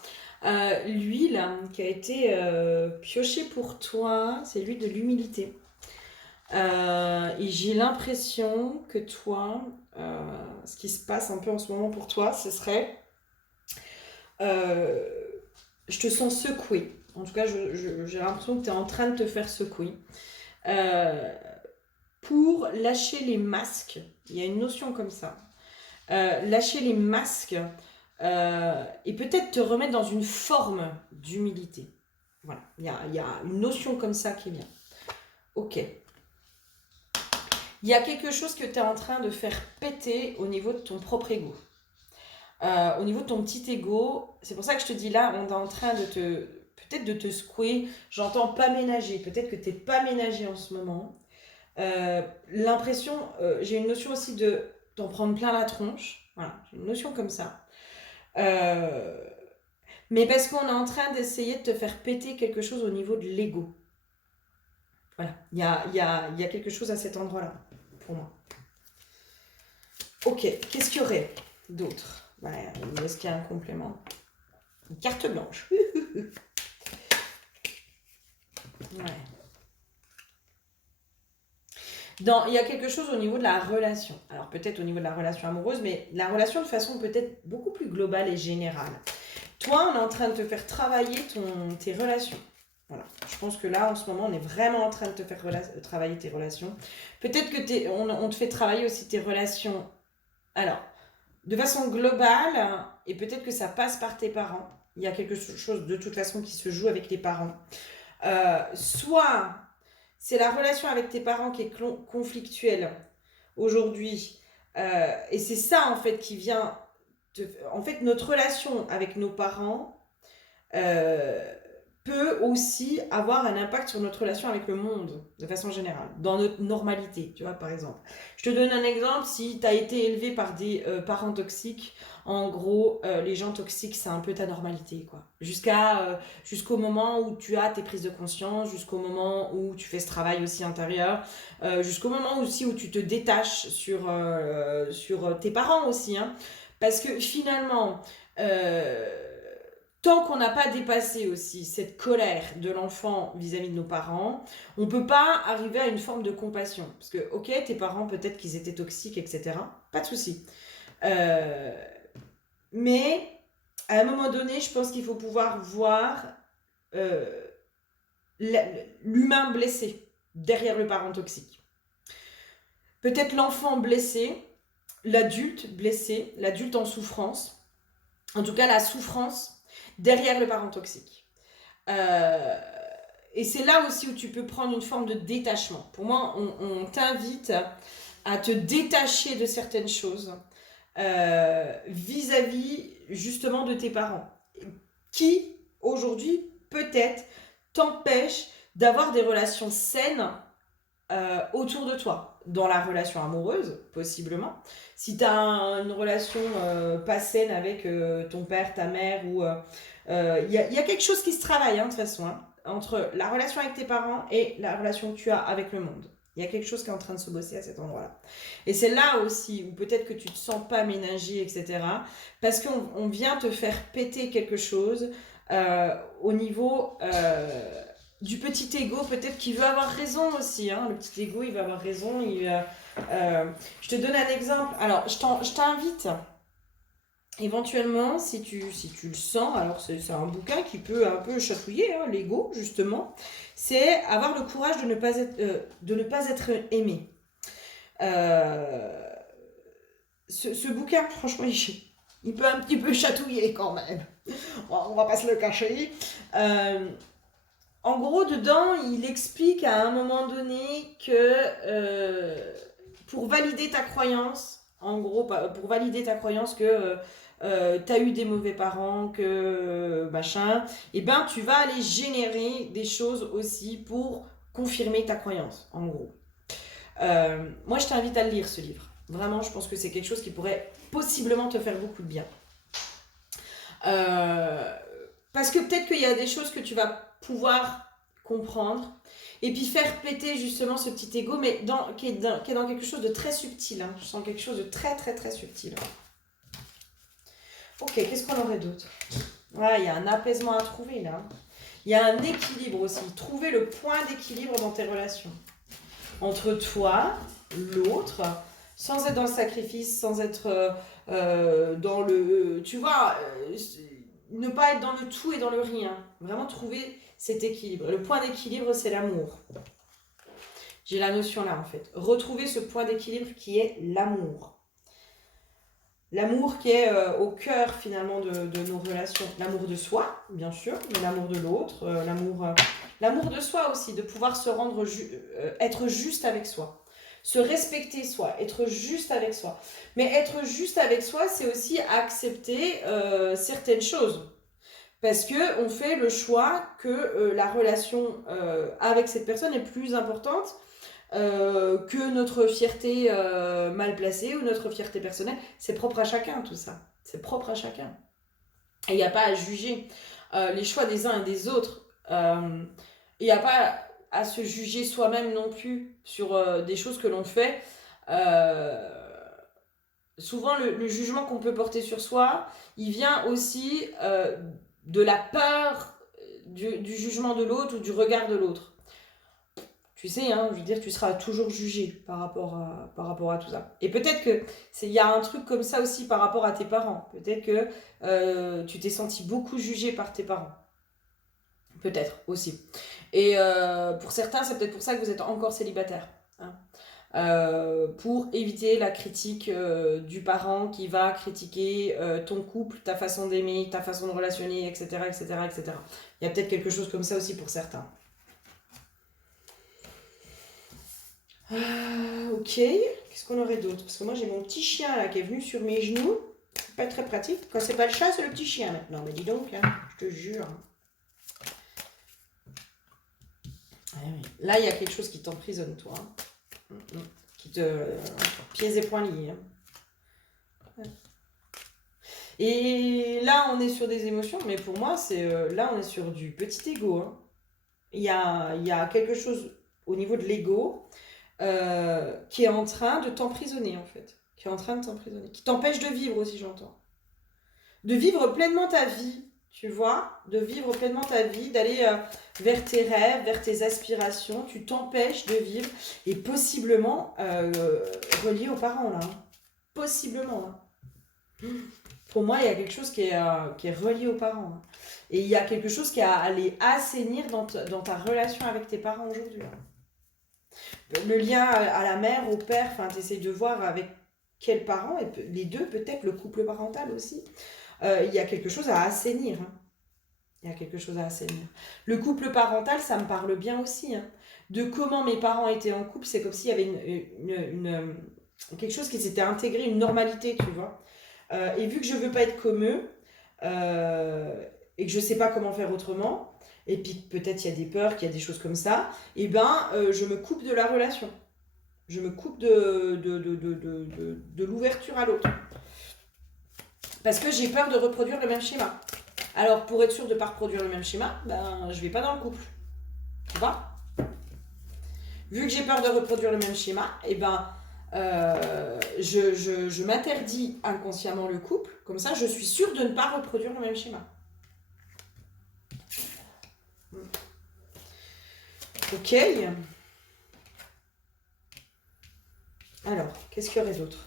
L'huile qui a été piochée pour toi, c'est l'huile de l'humilité. Et j'ai l'impression que toi, ce qui se passe un peu en ce moment pour toi, ce serait... je te sens secouée. En tout cas, j'ai l'impression que tu es en train de te faire secouer. Pour lâcher les masques, il y a une notion comme ça. Lâcher les masques et peut-être te remettre dans une forme d'humilité. Voilà, il y a une notion comme ça qui vient. Ok. Il y a quelque chose que tu es en train de faire péter au niveau de ton propre ego. Au niveau de ton petit ego, c'est pour ça que je te dis là, on est en train de peut-être de te secouer. J'entends pas ménager, peut-être que tu n'es pas ménagé en ce moment. L'impression, j'ai une notion aussi de t'en prendre plein la tronche. Voilà, j'ai une notion comme ça. Mais parce qu'on est en train d'essayer de te faire péter quelque chose au niveau de l'ego. Voilà, il y a quelque chose à cet endroit-là, pour moi. Ok, qu'est-ce qu'il y aurait d'autre? Est-ce qu'il y a un complément? Une carte blanche. Ouais. Il y a quelque chose au niveau de la relation. Alors peut-être au niveau de la relation amoureuse, mais la relation de façon peut-être beaucoup plus globale et générale. Toi, on est en train de te faire travailler tes relations. Voilà. Je pense que là, en ce moment, on est vraiment en train de te faire travailler tes relations. Peut-être que on te fait travailler aussi tes relations. Alors, de façon globale, et peut-être que ça passe par tes parents. Il y a quelque chose de toute façon qui se joue avec les parents. Soit c'est la relation avec tes parents qui est conflictuelle aujourd'hui. Et c'est ça, en fait, qui vient... En fait, notre relation avec nos parents peut aussi avoir un impact sur notre relation avec le monde, de façon générale, dans notre normalité, tu vois, par exemple. Je te donne un exemple, si tu as été élevé par des parents toxiques, en gros, les gens toxiques, c'est un peu ta normalité, quoi. Jusqu'au moment où tu as tes prises de conscience, jusqu'au moment où tu fais ce travail aussi intérieur, jusqu'au moment aussi où tu te détaches sur tes parents aussi, hein. Parce que finalement... tant qu'on n'a pas dépassé aussi cette colère de l'enfant vis-à-vis de nos parents, on ne peut pas arriver à une forme de compassion. Parce que, ok, tes parents, peut-être qu'ils étaient toxiques, etc. Pas de souci. Mais, à un moment donné, je pense qu'il faut pouvoir voir l'humain blessé derrière le parent toxique. Peut-être l'enfant blessé, l'adulte blessé, l'adulte en souffrance. En tout cas, la souffrance derrière le parent toxique. Et c'est là aussi où tu peux prendre une forme de détachement. Pour moi, on t'invite à te détacher de certaines choses vis-à-vis justement de tes parents qui, aujourd'hui, peut-être t'empêchent d'avoir des relations saines autour de toi. Dans la relation amoureuse, possiblement. Si tu as une relation pas saine avec ton père, ta mère, ou il y a quelque chose qui se travaille, hein, de toute façon, hein, entre la relation avec tes parents et la relation que tu as avec le monde. Il y a quelque chose qui est en train de se bosser à cet endroit-là. Et c'est là aussi où peut-être que tu te sens pas ménagé, etc. Parce qu'on vient te faire péter quelque chose au niveau... du petit ego, peut-être qu'il veut avoir raison aussi, hein. Le petit ego, il va avoir raison. Je te donne un exemple. Alors, je t'invite éventuellement, si tu le sens, alors c'est un bouquin qui peut un peu chatouiller hein, l'ego, justement, c'est avoir le courage de ne pas être aimé. Euh, ce bouquin, franchement, il peut un petit peu chatouiller quand même. On va pas se le cacher. Euh, En gros, dedans, il explique à un moment donné que pour valider ta croyance, en gros, pour valider ta croyance que tu as eu des mauvais parents, que machin, et ben tu vas aller générer des choses aussi pour confirmer ta croyance, en gros. Moi, je t'invite à le lire, ce livre. Vraiment, je pense que c'est quelque chose qui pourrait possiblement te faire beaucoup de bien. Euh, Parce que peut-être qu'il y a des choses que tu vas pouvoir comprendre et puis faire péter justement ce petit ego, mais qui est dans quelque chose de très subtil. Hein. Je sens quelque chose de très très très subtil. Ok, qu'est-ce qu'on aurait d'autre? Il y a un apaisement à trouver là. Il y a un équilibre aussi. Trouver le point d'équilibre dans tes relations. Entre toi, l'autre, sans être dans le sacrifice, sans être dans le... Tu vois, ne pas être dans le tout et dans le rien. Vraiment trouver cet équilibre. Le point d'équilibre, c'est l'amour. J'ai la notion là, en fait. Retrouver ce point d'équilibre qui est l'amour. L'amour qui est au cœur, finalement, de nos relations. L'amour de soi, bien sûr, mais l'amour de l'autre. L'amour de soi aussi, de pouvoir se rendre... être juste avec soi. Se respecter soi, être juste avec soi. Mais être juste avec soi, c'est aussi accepter certaines choses. Parce que on fait le choix que la relation avec cette personne est plus importante que notre fierté mal placée ou notre fierté personnelle. C'est propre à chacun tout ça. C'est propre à chacun. Et il n'y a pas à juger les choix des uns et des autres. Il n'y a pas à se juger soi-même non plus sur des choses que l'on fait. Euh, Souvent, le jugement qu'on peut porter sur soi, il vient aussi de la peur du jugement de l'autre ou du regard de l'autre. Tu sais, hein, je veux dire, tu seras toujours jugé par rapport à tout ça. Et peut-être que il y a un truc comme ça aussi par rapport à tes parents. Peut-être que tu t'es senti beaucoup jugé par tes parents. Peut-être aussi. Et pour certains, c'est peut-être pour ça que vous êtes encore célibataire. Hein. Pour éviter la critique du parent qui va critiquer ton couple, ta façon d'aimer, ta façon de relationner, etc., etc., etc. Il y a peut-être quelque chose comme ça aussi pour certains. Ok, qu'est-ce qu'on aurait d'autre? Parce que moi j'ai mon petit chien là qui est venu sur mes genoux. C'est pas très pratique. Quand c'est pas le chat, c'est le petit chien maintenant. Mais dis donc, hein, je te jure. Ah oui. Là, il y a quelque chose qui t'emprisonne, toi. Qui te. Pieds et poings liés. Hein. Et là, on est sur des émotions, mais pour moi, là, on est sur du petit ego. Hein. Il y a quelque chose au niveau de l'ego qui est en train de t'emprisonner, en fait. Qui est en train de t'emprisonner. Qui t'empêche de vivre aussi, j'entends. De vivre pleinement ta vie, tu vois. De vivre pleinement ta vie, d'aller vers tes rêves, vers tes aspirations. Tu t'empêches de vivre et possiblement relié aux parents, là. Hein. Possiblement. Hein. Pour moi, il y a quelque chose qui est relié aux parents. Hein. Et il y a quelque chose qui a à aller assainir dans ta relation avec tes parents aujourd'hui. Hein. Le lien à la mère, au père, enfin, tu essaies de voir avec quels parents, et les deux, peut-être le couple parental aussi. Il y a quelque chose à assainir. Hein. Il y a quelque chose à assainir. Le couple parental, ça me parle bien aussi. Hein. De comment mes parents étaient en couple, c'est comme s'il y avait quelque chose qui s'était intégré, une normalité, tu vois. Et vu que je veux pas être comme eux, et que je sais pas comment faire autrement, et puis peut-être il y a des peurs, qu'il y a des choses comme ça, et ben je me coupe de la relation. Je me coupe de l'ouverture à l'autre. Parce que j'ai peur de reproduire le même schéma. Alors pour être sûr de ne pas reproduire le même schéma, ben je vais pas dans le couple. Tu vois? Vu que j'ai peur de reproduire le même schéma, et ben je m'interdis inconsciemment le couple, comme ça je suis sûre de ne pas reproduire le même schéma. Ok. Alors, qu'est-ce qu'il y aurait d'autre?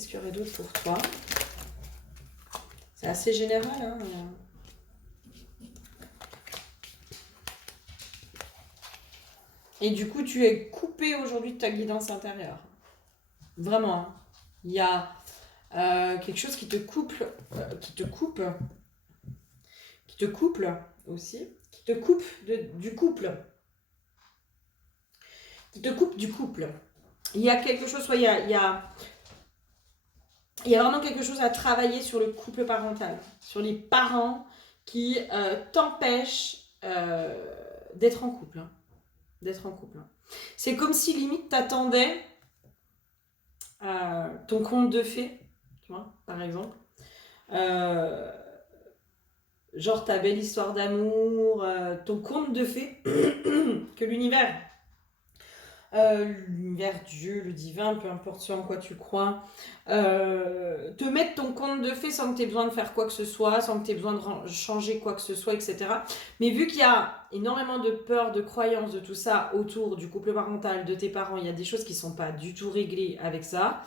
Qu'est-ce qu'il y aurait d'autre pour toi? C'est assez général, hein. Et du coup, tu es coupé aujourd'hui de ta guidance intérieure. Vraiment, hein. Il y a quelque chose qui te coupe, aussi, qui te coupe du couple. Qui te coupe du couple. Il y a quelque chose, soit il y a vraiment quelque chose à travailler sur le couple parental, sur les parents qui t'empêchent d'être en couple. Hein. D'être en couple. Hein. C'est comme si limite t'attendais ton conte de fées, tu vois, par exemple. Genre ta belle histoire d'amour, ton conte de fées que l'univers, Dieu, le divin, peu importe sur en quoi tu crois, te mettre ton conte de fées sans que tu aies besoin de faire quoi que ce soit, sans que tu aies besoin de changer quoi que ce soit, etc. Mais vu qu'il y a énormément de peur, de croyances, de tout ça autour du couple parental, de tes parents, il y a des choses qui sont pas du tout réglées avec ça,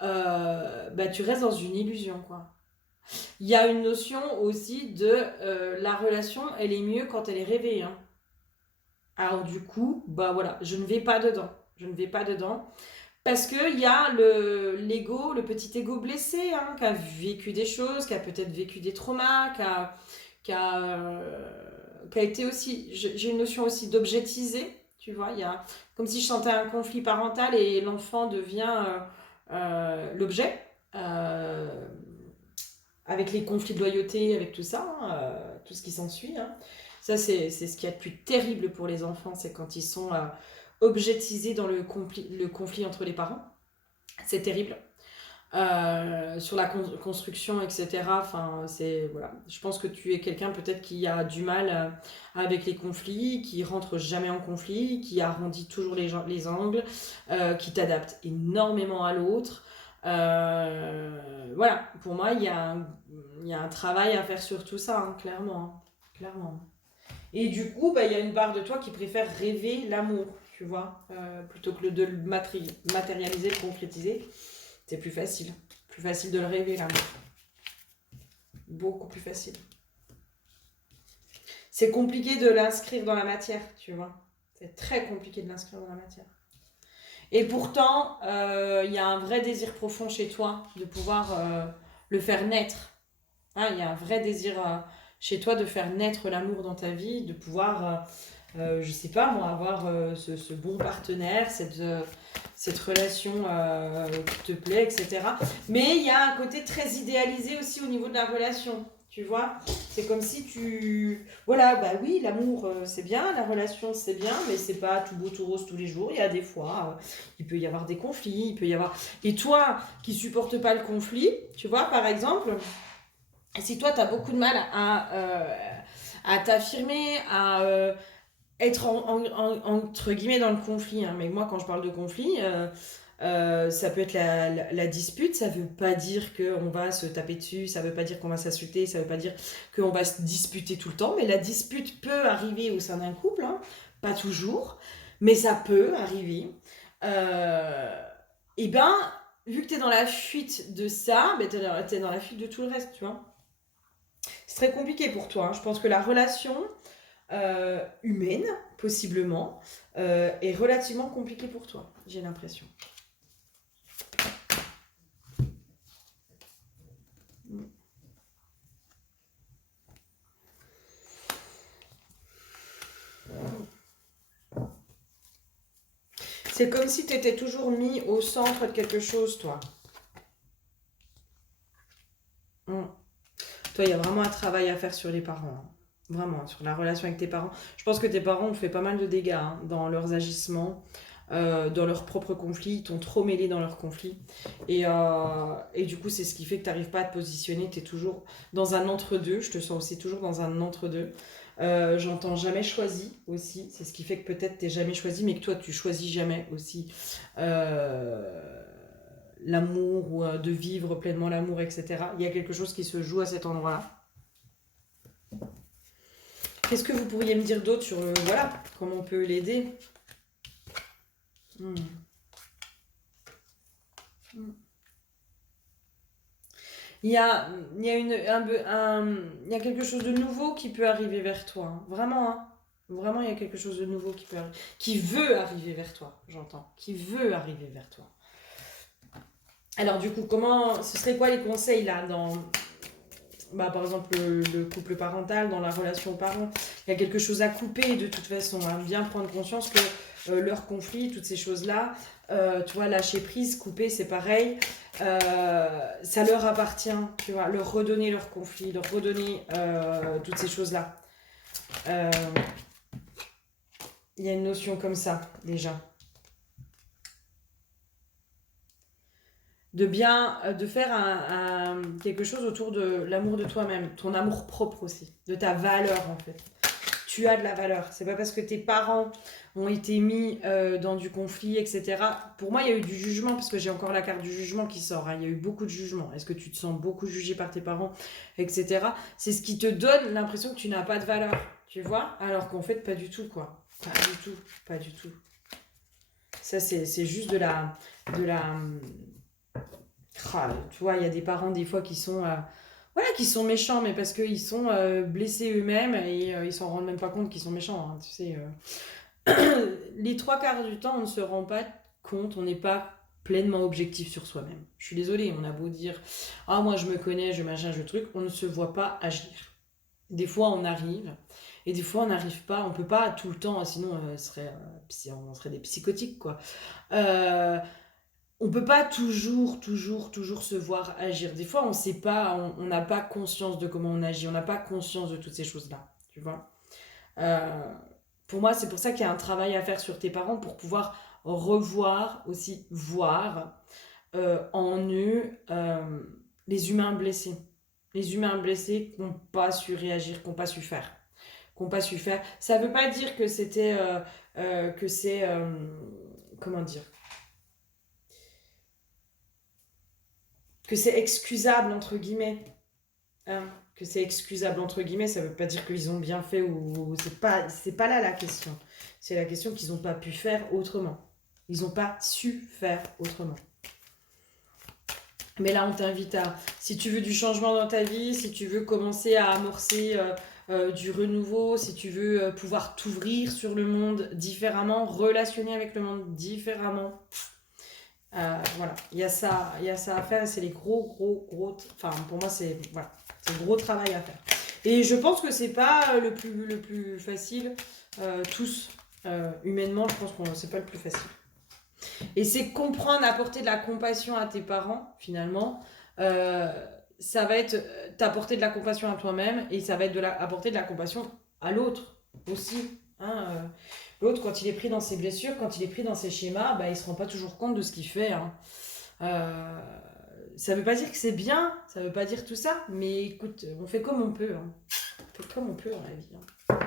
bah tu restes dans une illusion, quoi. Il y a une notion aussi de la relation, elle est mieux quand elle est rêvée. Hein. Alors du coup, bah voilà, je ne vais pas dedans. Je ne vais pas dedans. Parce qu'il y a l'ego, le petit ego blessé, hein, qui a vécu des choses, qui a peut-être vécu des traumas, qui a été aussi... J'ai une notion aussi d'objectiser, tu vois. Il y a comme si je sentais un conflit parental et l'enfant devient l'objet. Avec les conflits de loyauté, avec tout ça, hein, tout ce qui s'ensuit. Hein. Ça, c'est ce qu'il y a de plus terrible pour les enfants, c'est quand ils sont objetisés dans le conflit entre les parents. C'est terrible. Sur la construction, etc. Enfin, c'est voilà. Je pense que tu es quelqu'un peut-être qui a du mal avec les conflits, qui rentre jamais en conflit, qui arrondit toujours les angles, qui t'adapte énormément à l'autre. Voilà, pour moi, il y a un travail à faire sur tout ça, hein, clairement. Hein, clairement. Et du coup, bah, il y a une part de toi qui préfère rêver l'amour, tu vois, plutôt que de le matérialiser, le concrétiser. C'est plus facile. Plus facile de le rêver, l'amour. Beaucoup plus facile. C'est compliqué de l'inscrire dans la matière, tu vois. C'est très compliqué de l'inscrire dans la matière. Et pourtant, il y a un vrai désir profond chez toi de pouvoir le faire naître. Hein, il y a un vrai désir chez toi de faire naître l'amour dans ta vie, de pouvoir, je sais pas moi, avoir ce bon partenaire, cette relation qui te plaît, etc. Mais il y a un côté très idéalisé aussi au niveau de la relation. Tu vois, c'est comme si tu... Voilà, bah oui, l'amour, c'est bien, la relation, c'est bien, mais c'est pas tout beau, tout rose tous les jours. Il y a des fois, il peut y avoir des conflits, il peut y avoir... Et toi, qui supportes pas le conflit, tu vois, par exemple, si toi, tu as beaucoup de mal à t'affirmer, à être entre guillemets dans le conflit, hein. Mais moi, quand je parle de conflit... ça peut être la dispute, ça veut pas dire qu'on va se taper dessus, ça veut pas dire qu'on va s'insulter, ça veut pas dire qu'on va se disputer tout le temps, mais la dispute peut arriver au sein d'un couple, hein, pas toujours, mais ça peut arriver. Et ben, vu que t'es dans la fuite de ça, ben t'es dans la fuite de tout le reste, tu vois. C'est très compliqué pour toi, hein. Je pense que la relation humaine, possiblement, est relativement compliquée pour toi, j'ai l'impression. C'est comme si tu étais toujours mis au centre de quelque chose, toi. Toi, il y a vraiment un travail à faire sur les parents. Hein. Vraiment, sur la relation avec tes parents. Je pense que tes parents ont fait pas mal de dégâts hein, dans leurs agissements, dans leurs propres conflits. Ils t'ont trop mêlé dans leurs conflits. Et du coup, c'est ce qui fait que tu n'arrives pas à te positionner. Tu es toujours dans un entre-deux. Je te sens aussi toujours dans un entre-deux. J'entends jamais choisi aussi. C'est ce qui fait que peut-être tu n'es jamais choisi, mais que toi, tu choisis jamais aussi. L'amour ou de vivre pleinement l'amour, etc. Il y a quelque chose qui se joue à cet endroit-là. Qu'est-ce que vous pourriez me dire d'autre sur voilà, comment on peut l'aider? Il y a, il y a, il y a quelque chose de nouveau qui peut arriver vers toi. Hein. Vraiment, hein. Vraiment, il y a quelque chose de nouveau qui veut arriver vers toi, j'entends. Qui veut arriver vers toi. Alors du coup, ce serait quoi les conseils là par exemple, le couple parental, dans la relation aux parents, il y a quelque chose à couper de toute façon. Hein. Bien prendre conscience que leur conflit, toutes ces choses-là, tu vois, lâcher prise, couper, c'est pareil. Ça leur appartient, tu vois, leur redonner leur conflit, leur redonner toutes ces choses-là. Il y a une notion comme ça, déjà. De faire quelque chose autour de l'amour de toi-même, ton amour propre aussi, de ta valeur en fait. Tu as de la valeur. C'est pas parce que tes parents ont été mis dans du conflit, etc. Pour moi, il y a eu du jugement, parce que j'ai encore la carte du jugement qui sort. Hein. Il y a eu beaucoup de jugement. Est-ce que tu te sens beaucoup jugé par tes parents, etc. C'est ce qui te donne l'impression que tu n'as pas de valeur, tu vois. Alors qu'en fait, pas du tout, quoi. Pas du tout, pas du tout. Ça, c'est juste de la... tu vois, il y a des parents des fois qui sont... Voilà, qui sont méchants, mais parce qu'ils sont blessés eux-mêmes et ils s'en rendent même pas compte qu'ils sont méchants. Hein, tu sais, les trois quarts du temps, on ne se rend pas compte, on n'est pas pleinement objectif sur soi-même. Je suis désolée, on a beau dire ah moi je me connais, je machin, je truc, on ne se voit pas agir. Des fois on arrive et des fois on n'arrive pas, on peut pas tout le temps, sinon on serait des psychotiques quoi. On peut pas toujours se voir agir. Des fois, on sait pas, on n'a pas conscience de comment on agit, on n'a pas conscience de toutes ces choses-là, tu vois. Euh, pour moi, c'est pour ça qu'il y a un travail à faire sur tes parents pour pouvoir revoir, aussi voir en eux les humains blessés. Les humains blessés qui n'ont pas su réagir, qui n'ont pas su faire. Qui n'ont pas su faire. Ça veut pas dire que que c'est... comment dire que c'est excusable entre guillemets. Hein, que c'est excusable entre guillemets, ça veut pas dire qu'ils ont bien fait ou c'est pas là la question. C'est la question qu'ils n'ont pas pu faire autrement. Ils n'ont pas su faire autrement. Mais là, on t'invite à, si tu veux du changement dans ta vie, si tu veux commencer à amorcer du renouveau, si tu veux pouvoir t'ouvrir sur le monde différemment, relationner avec le monde différemment, voilà, il y a ça à faire. C'est les gros, enfin pour moi c'est voilà, c'est le gros travail à faire. Et je pense que c'est pas le plus facile. Tous humainement, je pense que c'est pas le plus facile. Et c'est comprendre, apporter de la compassion à tes parents finalement. Ça va être t'apporter de la compassion à toi-même et ça va être apporter de la compassion à l'autre aussi. Hein, l'autre, quand il est pris dans ses blessures, quand il est pris dans ses schémas, bah, il se rend pas toujours compte de ce qu'il fait. Hein. Ça veut pas dire que c'est bien, ça veut pas dire tout ça, mais écoute, on fait comme on peut. Hein. On fait comme on peut dans la vie. Hein.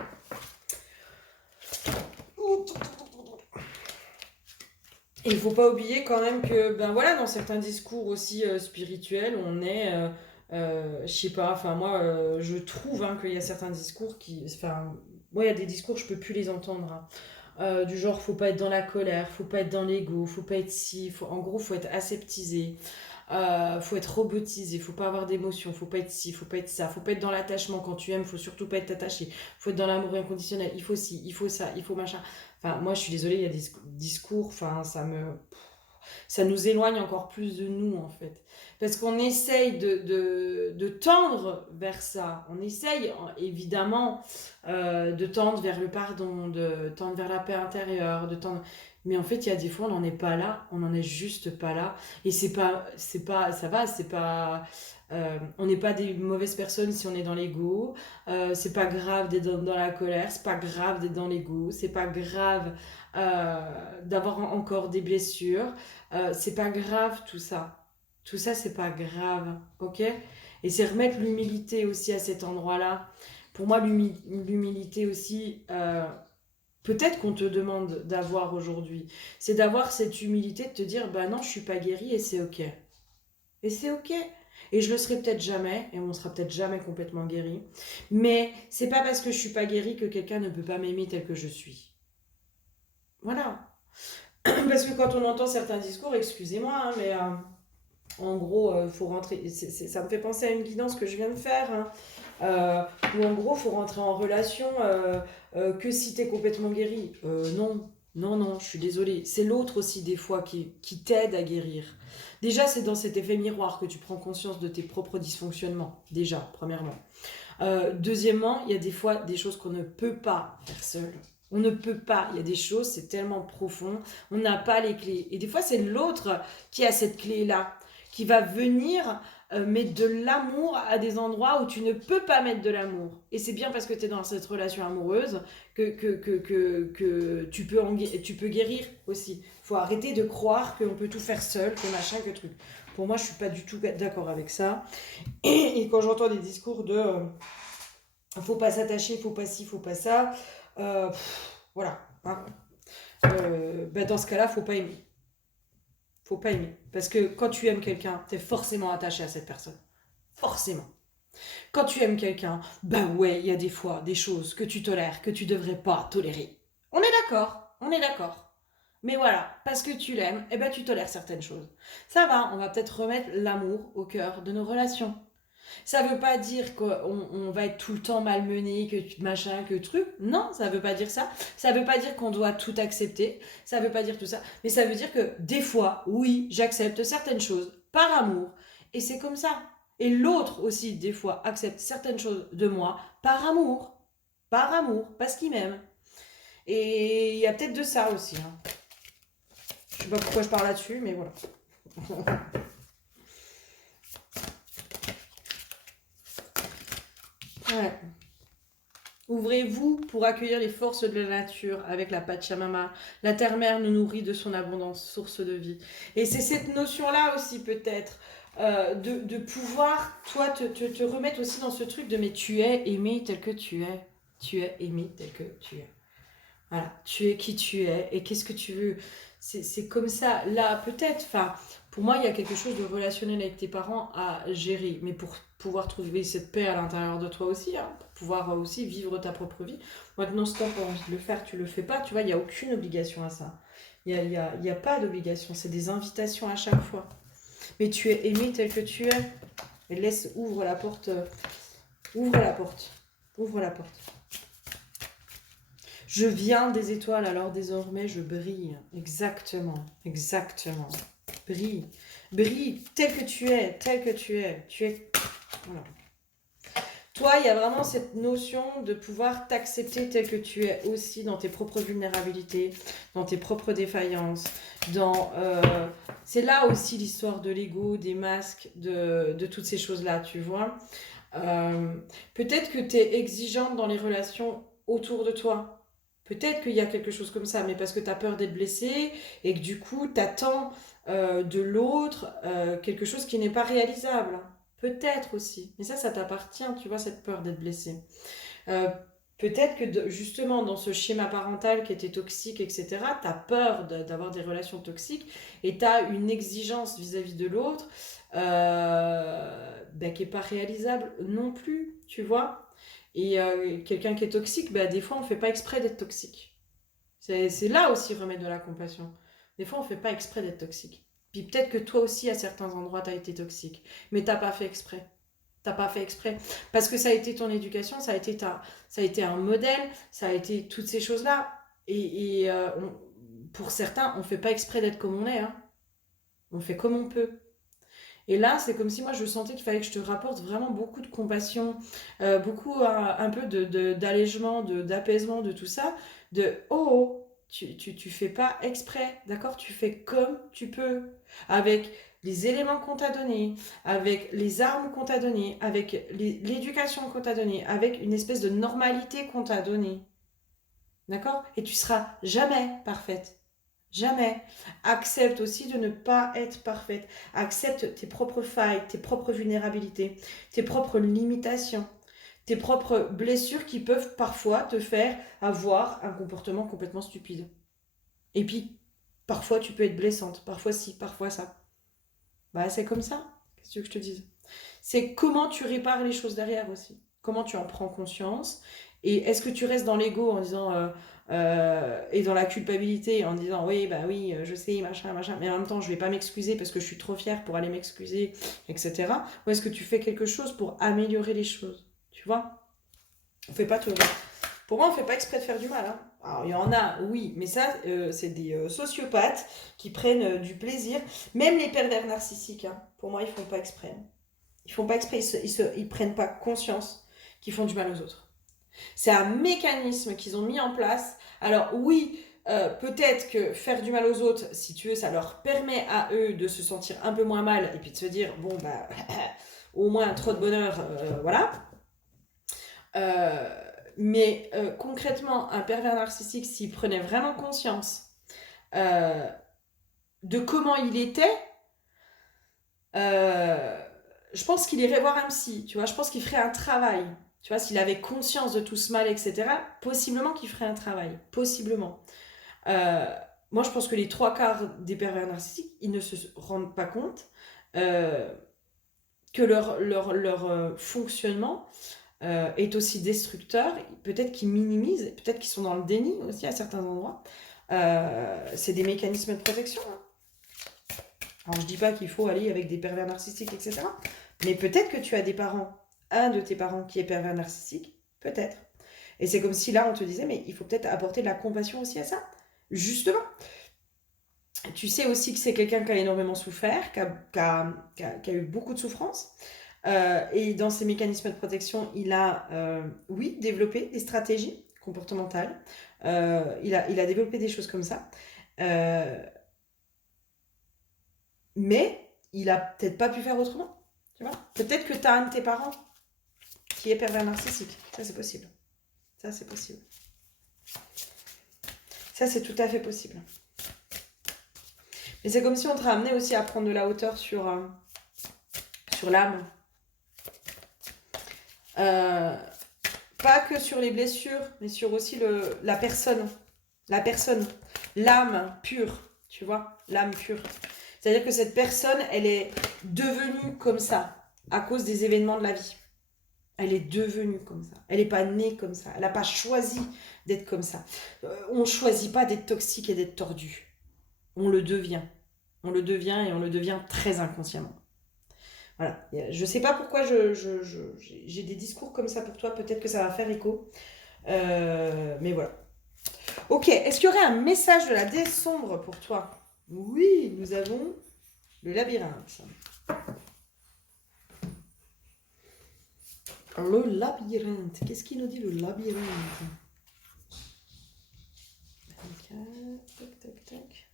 Et il faut pas oublier quand même que, ben voilà, dans certains discours aussi spirituels, on est, je sais pas, enfin moi, je trouve hein, qu'il y a certains discours enfin, moi il y a des discours, je peux plus les entendre. Hein. Du genre, faut pas être dans la colère, faut pas être dans l'ego, faut pas être en gros, faut être aseptisé. Faut être robotisé, faut pas avoir d'émotion, faut pas être ci, faut pas être ça, faut pas être dans l'attachement quand tu aimes, faut surtout pas être attaché, faut être dans l'amour inconditionnel, il faut ci, il faut ça, il faut machin. Enfin, moi je suis désolée, il y a des discours, enfin, ça nous éloigne encore plus de nous en fait. Parce qu'on essaye de tendre vers ça, on essaye évidemment de tendre vers le pardon, de tendre vers la paix intérieure, de tendre... Mais en fait, il y a des fois, on n'en est pas là, on n'en est juste pas là. Et ça va, c'est pas... on n'est pas des mauvaises personnes si on est dans l'ego. C'est pas grave d'être dans la colère, c'est pas grave d'être dans l'ego, c'est pas grave d'avoir encore des blessures. C'est pas grave tout ça. Tout ça, c'est pas grave, ok? Et c'est remettre l'humilité aussi à cet endroit-là. Pour moi, l'humilité aussi, peut-être qu'on te demande d'avoir aujourd'hui, c'est d'avoir cette humilité de te dire, bah non, je suis pas guérie et c'est ok. Et c'est ok. Et je le serai peut-être jamais, et on sera peut-être jamais complètement guéri. Mais c'est pas parce que je suis pas guérie que quelqu'un ne peut pas m'aimer tel que je suis. Voilà. Parce que quand on entend certains discours, excusez-moi, hein, mais En gros, faut rentrer. Ça me fait penser à une guidance que je viens de faire, hein, où en gros, faut rentrer en relation que si t'es complètement guéri. Non, non, non, je suis désolée. C'est l'autre aussi, des fois, qui t'aide à guérir. Déjà, c'est dans cet effet miroir que tu prends conscience de tes propres dysfonctionnements. Déjà, premièrement. Deuxièmement, il y a des fois des choses qu'on ne peut pas faire seul. On ne peut pas. Il y a des choses, c'est tellement profond. On n'a pas les clés. Et des fois, c'est l'autre qui a cette clé-là, qui va venir mettre de l'amour à des endroits où tu ne peux pas mettre de l'amour. Et c'est bien parce que tu es dans cette relation amoureuse que tu peux guérir aussi. Il faut arrêter de croire qu'on peut tout faire seul, que machin, que truc. Pour moi, je suis pas du tout d'accord avec ça. Et quand j'entends des discours de faut pas s'attacher, faut pas ci, faut pas ça, voilà. Hein. Dans ce cas-là, faut pas aimer. Faut pas aimer. Parce que quand tu aimes quelqu'un, t'es forcément attaché à cette personne. Forcément. Quand tu aimes quelqu'un, bah ouais, il y a des fois des choses que tu tolères, que tu devrais pas tolérer. On est d'accord, on est d'accord. Mais voilà, parce que tu l'aimes, eh ben tu tolères certaines choses. Ça va, on va peut-être remettre l'amour au cœur de nos relations. Ça veut pas dire qu'on va être tout le temps malmené, que machin, que truc. Non, ça veut pas dire ça. Ça veut pas dire qu'on doit tout accepter. Ça veut pas dire tout ça. Mais ça veut dire que des fois, oui, j'accepte certaines choses par amour. Et c'est comme ça. Et l'autre aussi, des fois, accepte certaines choses de moi par amour. Par amour, parce qu'il m'aime. Et il y a peut-être de ça aussi. Hein. Je sais pas pourquoi je parle là-dessus, mais voilà. Ouais. Ouvrez-vous pour accueillir les forces de la nature avec la Pachamama. La terre-mère nous nourrit de son abondance, source de vie. Et c'est cette notion-là aussi peut-être, de pouvoir, toi, te remettre aussi dans ce truc de mais tu es aimé tel que tu es. Tu es aimé tel que tu es. Voilà, tu es qui tu es et qu'est-ce que tu veux. C'est comme ça. Là, peut-être, enfin, pour moi, il y a quelque chose de relationnel avec tes parents à gérer. Mais pour pouvoir trouver cette paix à l'intérieur de toi aussi, hein, pour pouvoir aussi vivre ta propre vie. Maintenant, si tu as envie de le faire, tu le fais pas. Tu vois, il n'y a aucune obligation à ça. Il y a pas d'obligation. C'est des invitations à chaque fois. Mais tu es aimé tel que tu es. Et ouvre la porte. Ouvre la porte. Ouvre la porte. Je viens des étoiles, alors désormais je brille. Exactement, exactement. Brille, brille tel que tu es, tel que tu es. Tu es. Voilà. Toi, il y a vraiment cette notion de pouvoir t'accepter tel que tu es aussi dans tes propres vulnérabilités, dans tes propres défaillances. C'est là aussi l'histoire de l'ego, des masques, de toutes ces choses-là, tu vois. Peut-être que tu es exigeante dans les relations autour de toi. Peut-être qu'il y a quelque chose comme ça, mais parce que tu as peur d'être blessé et que du coup, tu attends de l'autre quelque chose qui n'est pas réalisable. Peut-être aussi. Mais ça t'appartient, tu vois, cette peur d'être blessé. Euh, Peut-être que justement, dans ce schéma parental qui était toxique, etc., tu as peur d'avoir des relations toxiques et tu as une exigence vis-à-vis de l'autre qui n'est pas réalisable non plus, tu vois. Et quelqu'un qui est toxique, des fois, on ne fait pas exprès d'être toxique. C'est là aussi remettre de la compassion. Des fois, on ne fait pas exprès d'être toxique. Puis peut-être que toi aussi, à certains endroits, tu as été toxique. Mais tu n'as pas fait exprès. T'as pas fait exprès. Parce que ça a été ton éducation, ça a été un modèle, ça a été toutes ces choses-là. Et pour certains, on ne fait pas exprès d'être comme on est. Hein. On fait comme on peut. Et là, c'est comme si moi, je sentais qu'il fallait que je te rapporte vraiment beaucoup de compassion, beaucoup un peu d'allègement, d'apaisement, de tout ça. Tu fais pas exprès, d'accord? Tu fais comme tu peux, avec les éléments qu'on t'a donnés, avec les armes qu'on t'a données, avec l'éducation qu'on t'a donnée, avec une espèce de normalité qu'on t'a donnée. D'accord? Et tu seras jamais parfaite. Jamais. Accepte aussi de ne pas être parfaite. Accepte tes propres failles, tes propres vulnérabilités, tes propres limitations, tes propres blessures qui peuvent parfois te faire avoir un comportement complètement stupide. Et puis, parfois tu peux être blessante, parfois ci, parfois ça. C'est comme ça. Qu'est-ce que tu veux que je te dise? C'est comment tu répares les choses derrière aussi. Comment tu en prends conscience? Et est-ce que tu restes dans l'ego en disant et dans la culpabilité en disant oui, bah oui, je sais, machin, machin, mais en même temps, je vais pas m'excuser parce que je suis trop fière pour aller m'excuser, etc. Ou est-ce que tu fais quelque chose pour améliorer les choses? Tu vois? On fait pas tout. Pour moi, on fait pas exprès de faire du mal, hein. Alors, il y en a, oui, mais ça, c'est des sociopathes qui prennent du plaisir. Même les pervers narcissiques, hein, pour moi, ils font pas exprès, hein. Ils font pas exprès, ils prennent pas conscience qu'ils font du mal aux autres. C'est un mécanisme qu'ils ont mis en place. Alors oui, peut-être que faire du mal aux autres, si tu veux, ça leur permet à eux de se sentir un peu moins mal et puis de se dire, bon, bah, au moins trop de bonheur, voilà. Mais concrètement, un pervers narcissique, s'il prenait vraiment conscience euh, de comment il était, je pense qu'il irait voir un psy, tu vois. Je pense qu'il ferait un travail. Tu vois, s'il avait conscience de tout ce mal, etc., possiblement qu'il ferait un travail. Possiblement. Euh, Moi, je pense que les trois quarts des pervers narcissiques, ils ne se rendent pas compte euh, que leur fonctionnement est aussi destructeur. Peut-être qu'ils minimisent, peut-être qu'ils sont dans le déni aussi à certains endroits. C'est des mécanismes de protection, hein. Alors, je dis pas qu'il faut aller avec des pervers narcissiques, etc. Mais peut-être que tu as des parents, un de tes parents qui est pervers narcissique, peut-être. Et c'est comme si là, on te disait, mais il faut peut-être apporter de la compassion aussi à ça. Justement. Tu sais aussi que c'est quelqu'un qui a énormément souffert, qui a eu beaucoup de souffrance. Et dans ses mécanismes de protection, il a, oui, développé des stratégies comportementales. Il a développé des choses comme ça. Euh, mais il a peut-être pas pu faire autrement. Tu vois? Peut-être que tu as un de tes parents qui est pervers narcissique. Ça, c'est possible. Ça, c'est possible. Ça, c'est tout à fait possible. Mais c'est comme si on te ramenait aussi à prendre de la hauteur sur l'âme. Euh, Pas que sur les blessures, mais sur aussi la personne. La personne. L'âme pure. Tu vois? L'âme pure. C'est-à-dire que cette personne, elle est devenue comme ça à cause des événements de la vie. Elle est devenue comme ça. Elle n'est pas née comme ça. Elle n'a pas choisi d'être comme ça. On ne choisit pas d'être toxique et d'être tordu. On le devient. On le devient et on le devient très inconsciemment. Voilà. Je ne sais pas pourquoi j'ai des discours comme ça pour toi. Peut-être que ça va faire écho. Mais voilà. Ok. Est-ce qu'il y aurait un message de la déesse sombre pour toi? Oui, nous avons le labyrinthe. Le labyrinthe. Qu'est-ce qu'il nous dit le labyrinthe? Tac, tac, tac.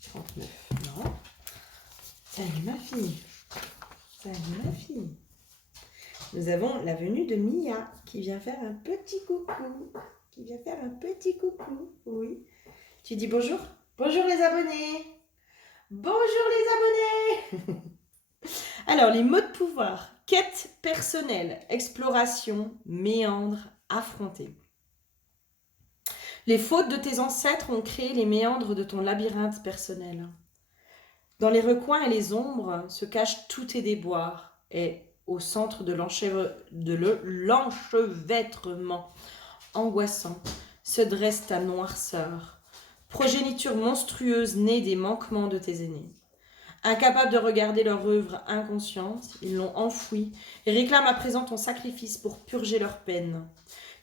39. Non. Salut ma fille. Salut ma fille. Nous avons la venue de Mia qui vient faire un petit coucou. Qui vient faire un petit coucou. Oui. Tu dis bonjour? Bonjour les abonnés. Bonjour les abonnés. Alors, les mots de pouvoir. Quête personnelle, exploration, méandre, affronter. Les fautes de tes ancêtres ont créé les méandres de ton labyrinthe personnel. Dans les recoins et les ombres se cachent tous tes déboires et au centre de l'enchevêtrement angoissant se dresse ta noirceur, progéniture monstrueuse née des manquements de tes aînés. Incapables de regarder leur œuvre inconsciente, ils l'ont enfouie et réclament à présent ton sacrifice pour purger leur peine.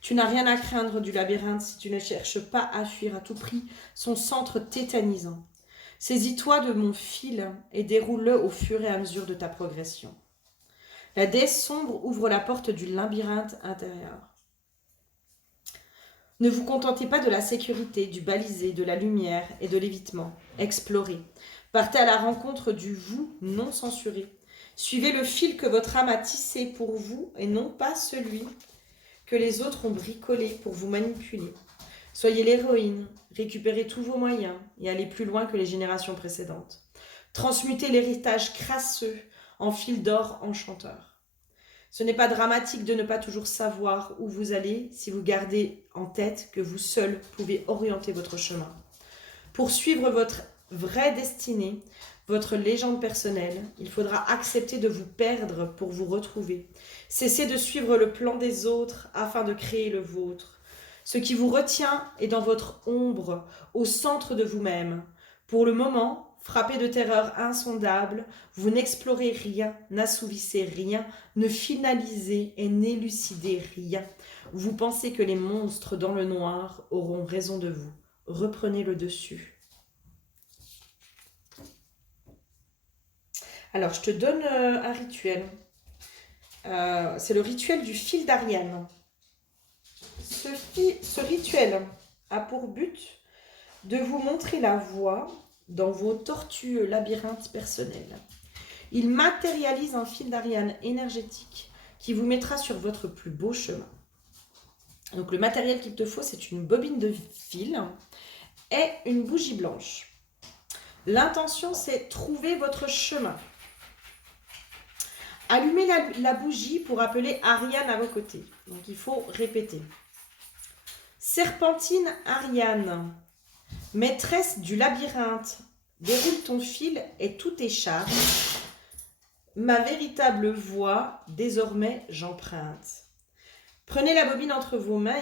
Tu n'as rien à craindre du labyrinthe si tu ne cherches pas à fuir à tout prix son centre tétanisant. Saisis-toi de mon fil et déroule-le au fur et à mesure de ta progression. La déesse sombre ouvre la porte du labyrinthe intérieur. Ne vous contentez pas de la sécurité, du balisé, de la lumière et de l'évitement. Explorez. Partez à la rencontre du vous non censuré. Suivez le fil que votre âme a tissé pour vous et non pas celui que les autres ont bricolé pour vous manipuler. Soyez l'héroïne, récupérez tous vos moyens et allez plus loin que les générations précédentes. Transmutez l'héritage crasseux en fil d'or enchanteur. Ce n'est pas dramatique de ne pas toujours savoir où vous allez si vous gardez en tête que vous seul pouvez orienter votre chemin. Pour suivre votre vraie destinée, votre légende personnelle. Il faudra accepter de vous perdre pour vous retrouver. Cessez de suivre le plan des autres afin de créer le vôtre. Ce qui vous retient est dans votre ombre, au centre de vous-même. Pour le moment, frappé de terreur insondable, vous n'explorez rien, n'assouvissez rien, ne finalisez et n'élucidez rien. Vous pensez que les monstres dans le noir auront raison de vous. Reprenez le dessus. Alors, je te donne un rituel. C'est le rituel du fil d'Ariane. Ce rituel a pour but de vous montrer la voie dans vos tortueux labyrinthes personnels. Il matérialise un fil d'Ariane énergétique qui vous mettra sur votre plus beau chemin. Donc le matériel qu'il te faut, c'est une bobine de fil et une bougie blanche. L'intention, c'est trouver votre chemin. Allumez la bougie pour appeler Ariane à vos côtés. Donc il faut répéter. Serpentine Ariane, maîtresse du labyrinthe, déroule ton fil et tout échappe. Ma véritable voie, désormais j'emprunte. Prenez la bobine entre vos mains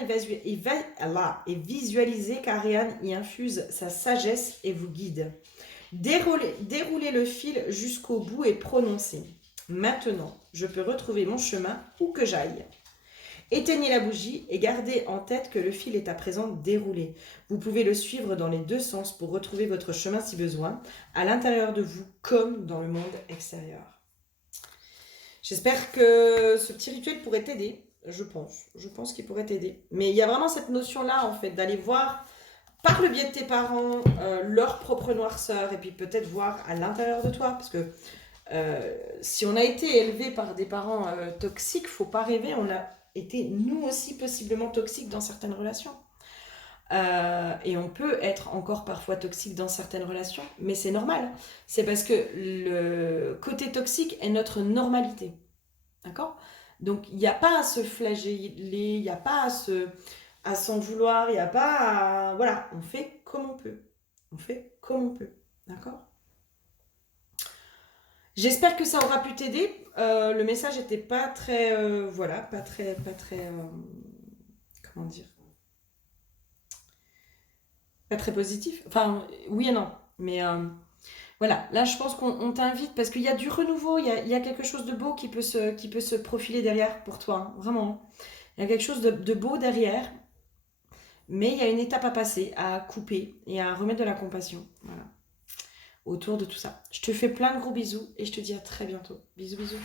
et visualisez qu'Ariane y infuse sa sagesse et vous guide. Déroulez le fil jusqu'au bout et prononcez. Maintenant, je peux retrouver mon chemin où que j'aille. Éteignez la bougie et gardez en tête que le fil est à présent déroulé. Vous pouvez le suivre dans les deux sens pour retrouver votre chemin si besoin, à l'intérieur de vous comme dans le monde extérieur. J'espère que ce petit rituel pourrait t'aider. Je pense qu'il pourrait t'aider. Mais il y a vraiment cette notion-là, en fait, d'aller voir par le biais de tes parents leur propre noirceur et puis peut-être voir à l'intérieur de toi. Parce que si on a été élevé par des parents toxiques, faut pas rêver, on a été nous aussi possiblement toxiques dans certaines relations. Et on peut être encore parfois toxique dans certaines relations, mais c'est normal. C'est parce que le côté toxique est notre normalité. D'accord ? Donc, il n'y a pas à se flageller, il n'y a pas à s'en vouloir, il n'y a pas à... Voilà, on fait comme on peut. On fait comme on peut. D'accord ? J'espère que ça aura pu t'aider. Le message n'était pas très... comment dire ? Pas très positif. Enfin, oui et non. Mais voilà, là je pense qu'on t'invite parce qu'il y a du renouveau, il y a quelque chose de beau qui peut se profiler derrière pour toi, hein, vraiment. Il y a quelque chose de beau derrière, mais il y a une étape à passer, à couper et à remettre de la compassion. Voilà. Autour de tout ça. Je te fais plein de gros bisous et je te dis à très bientôt. Bisous, bisous.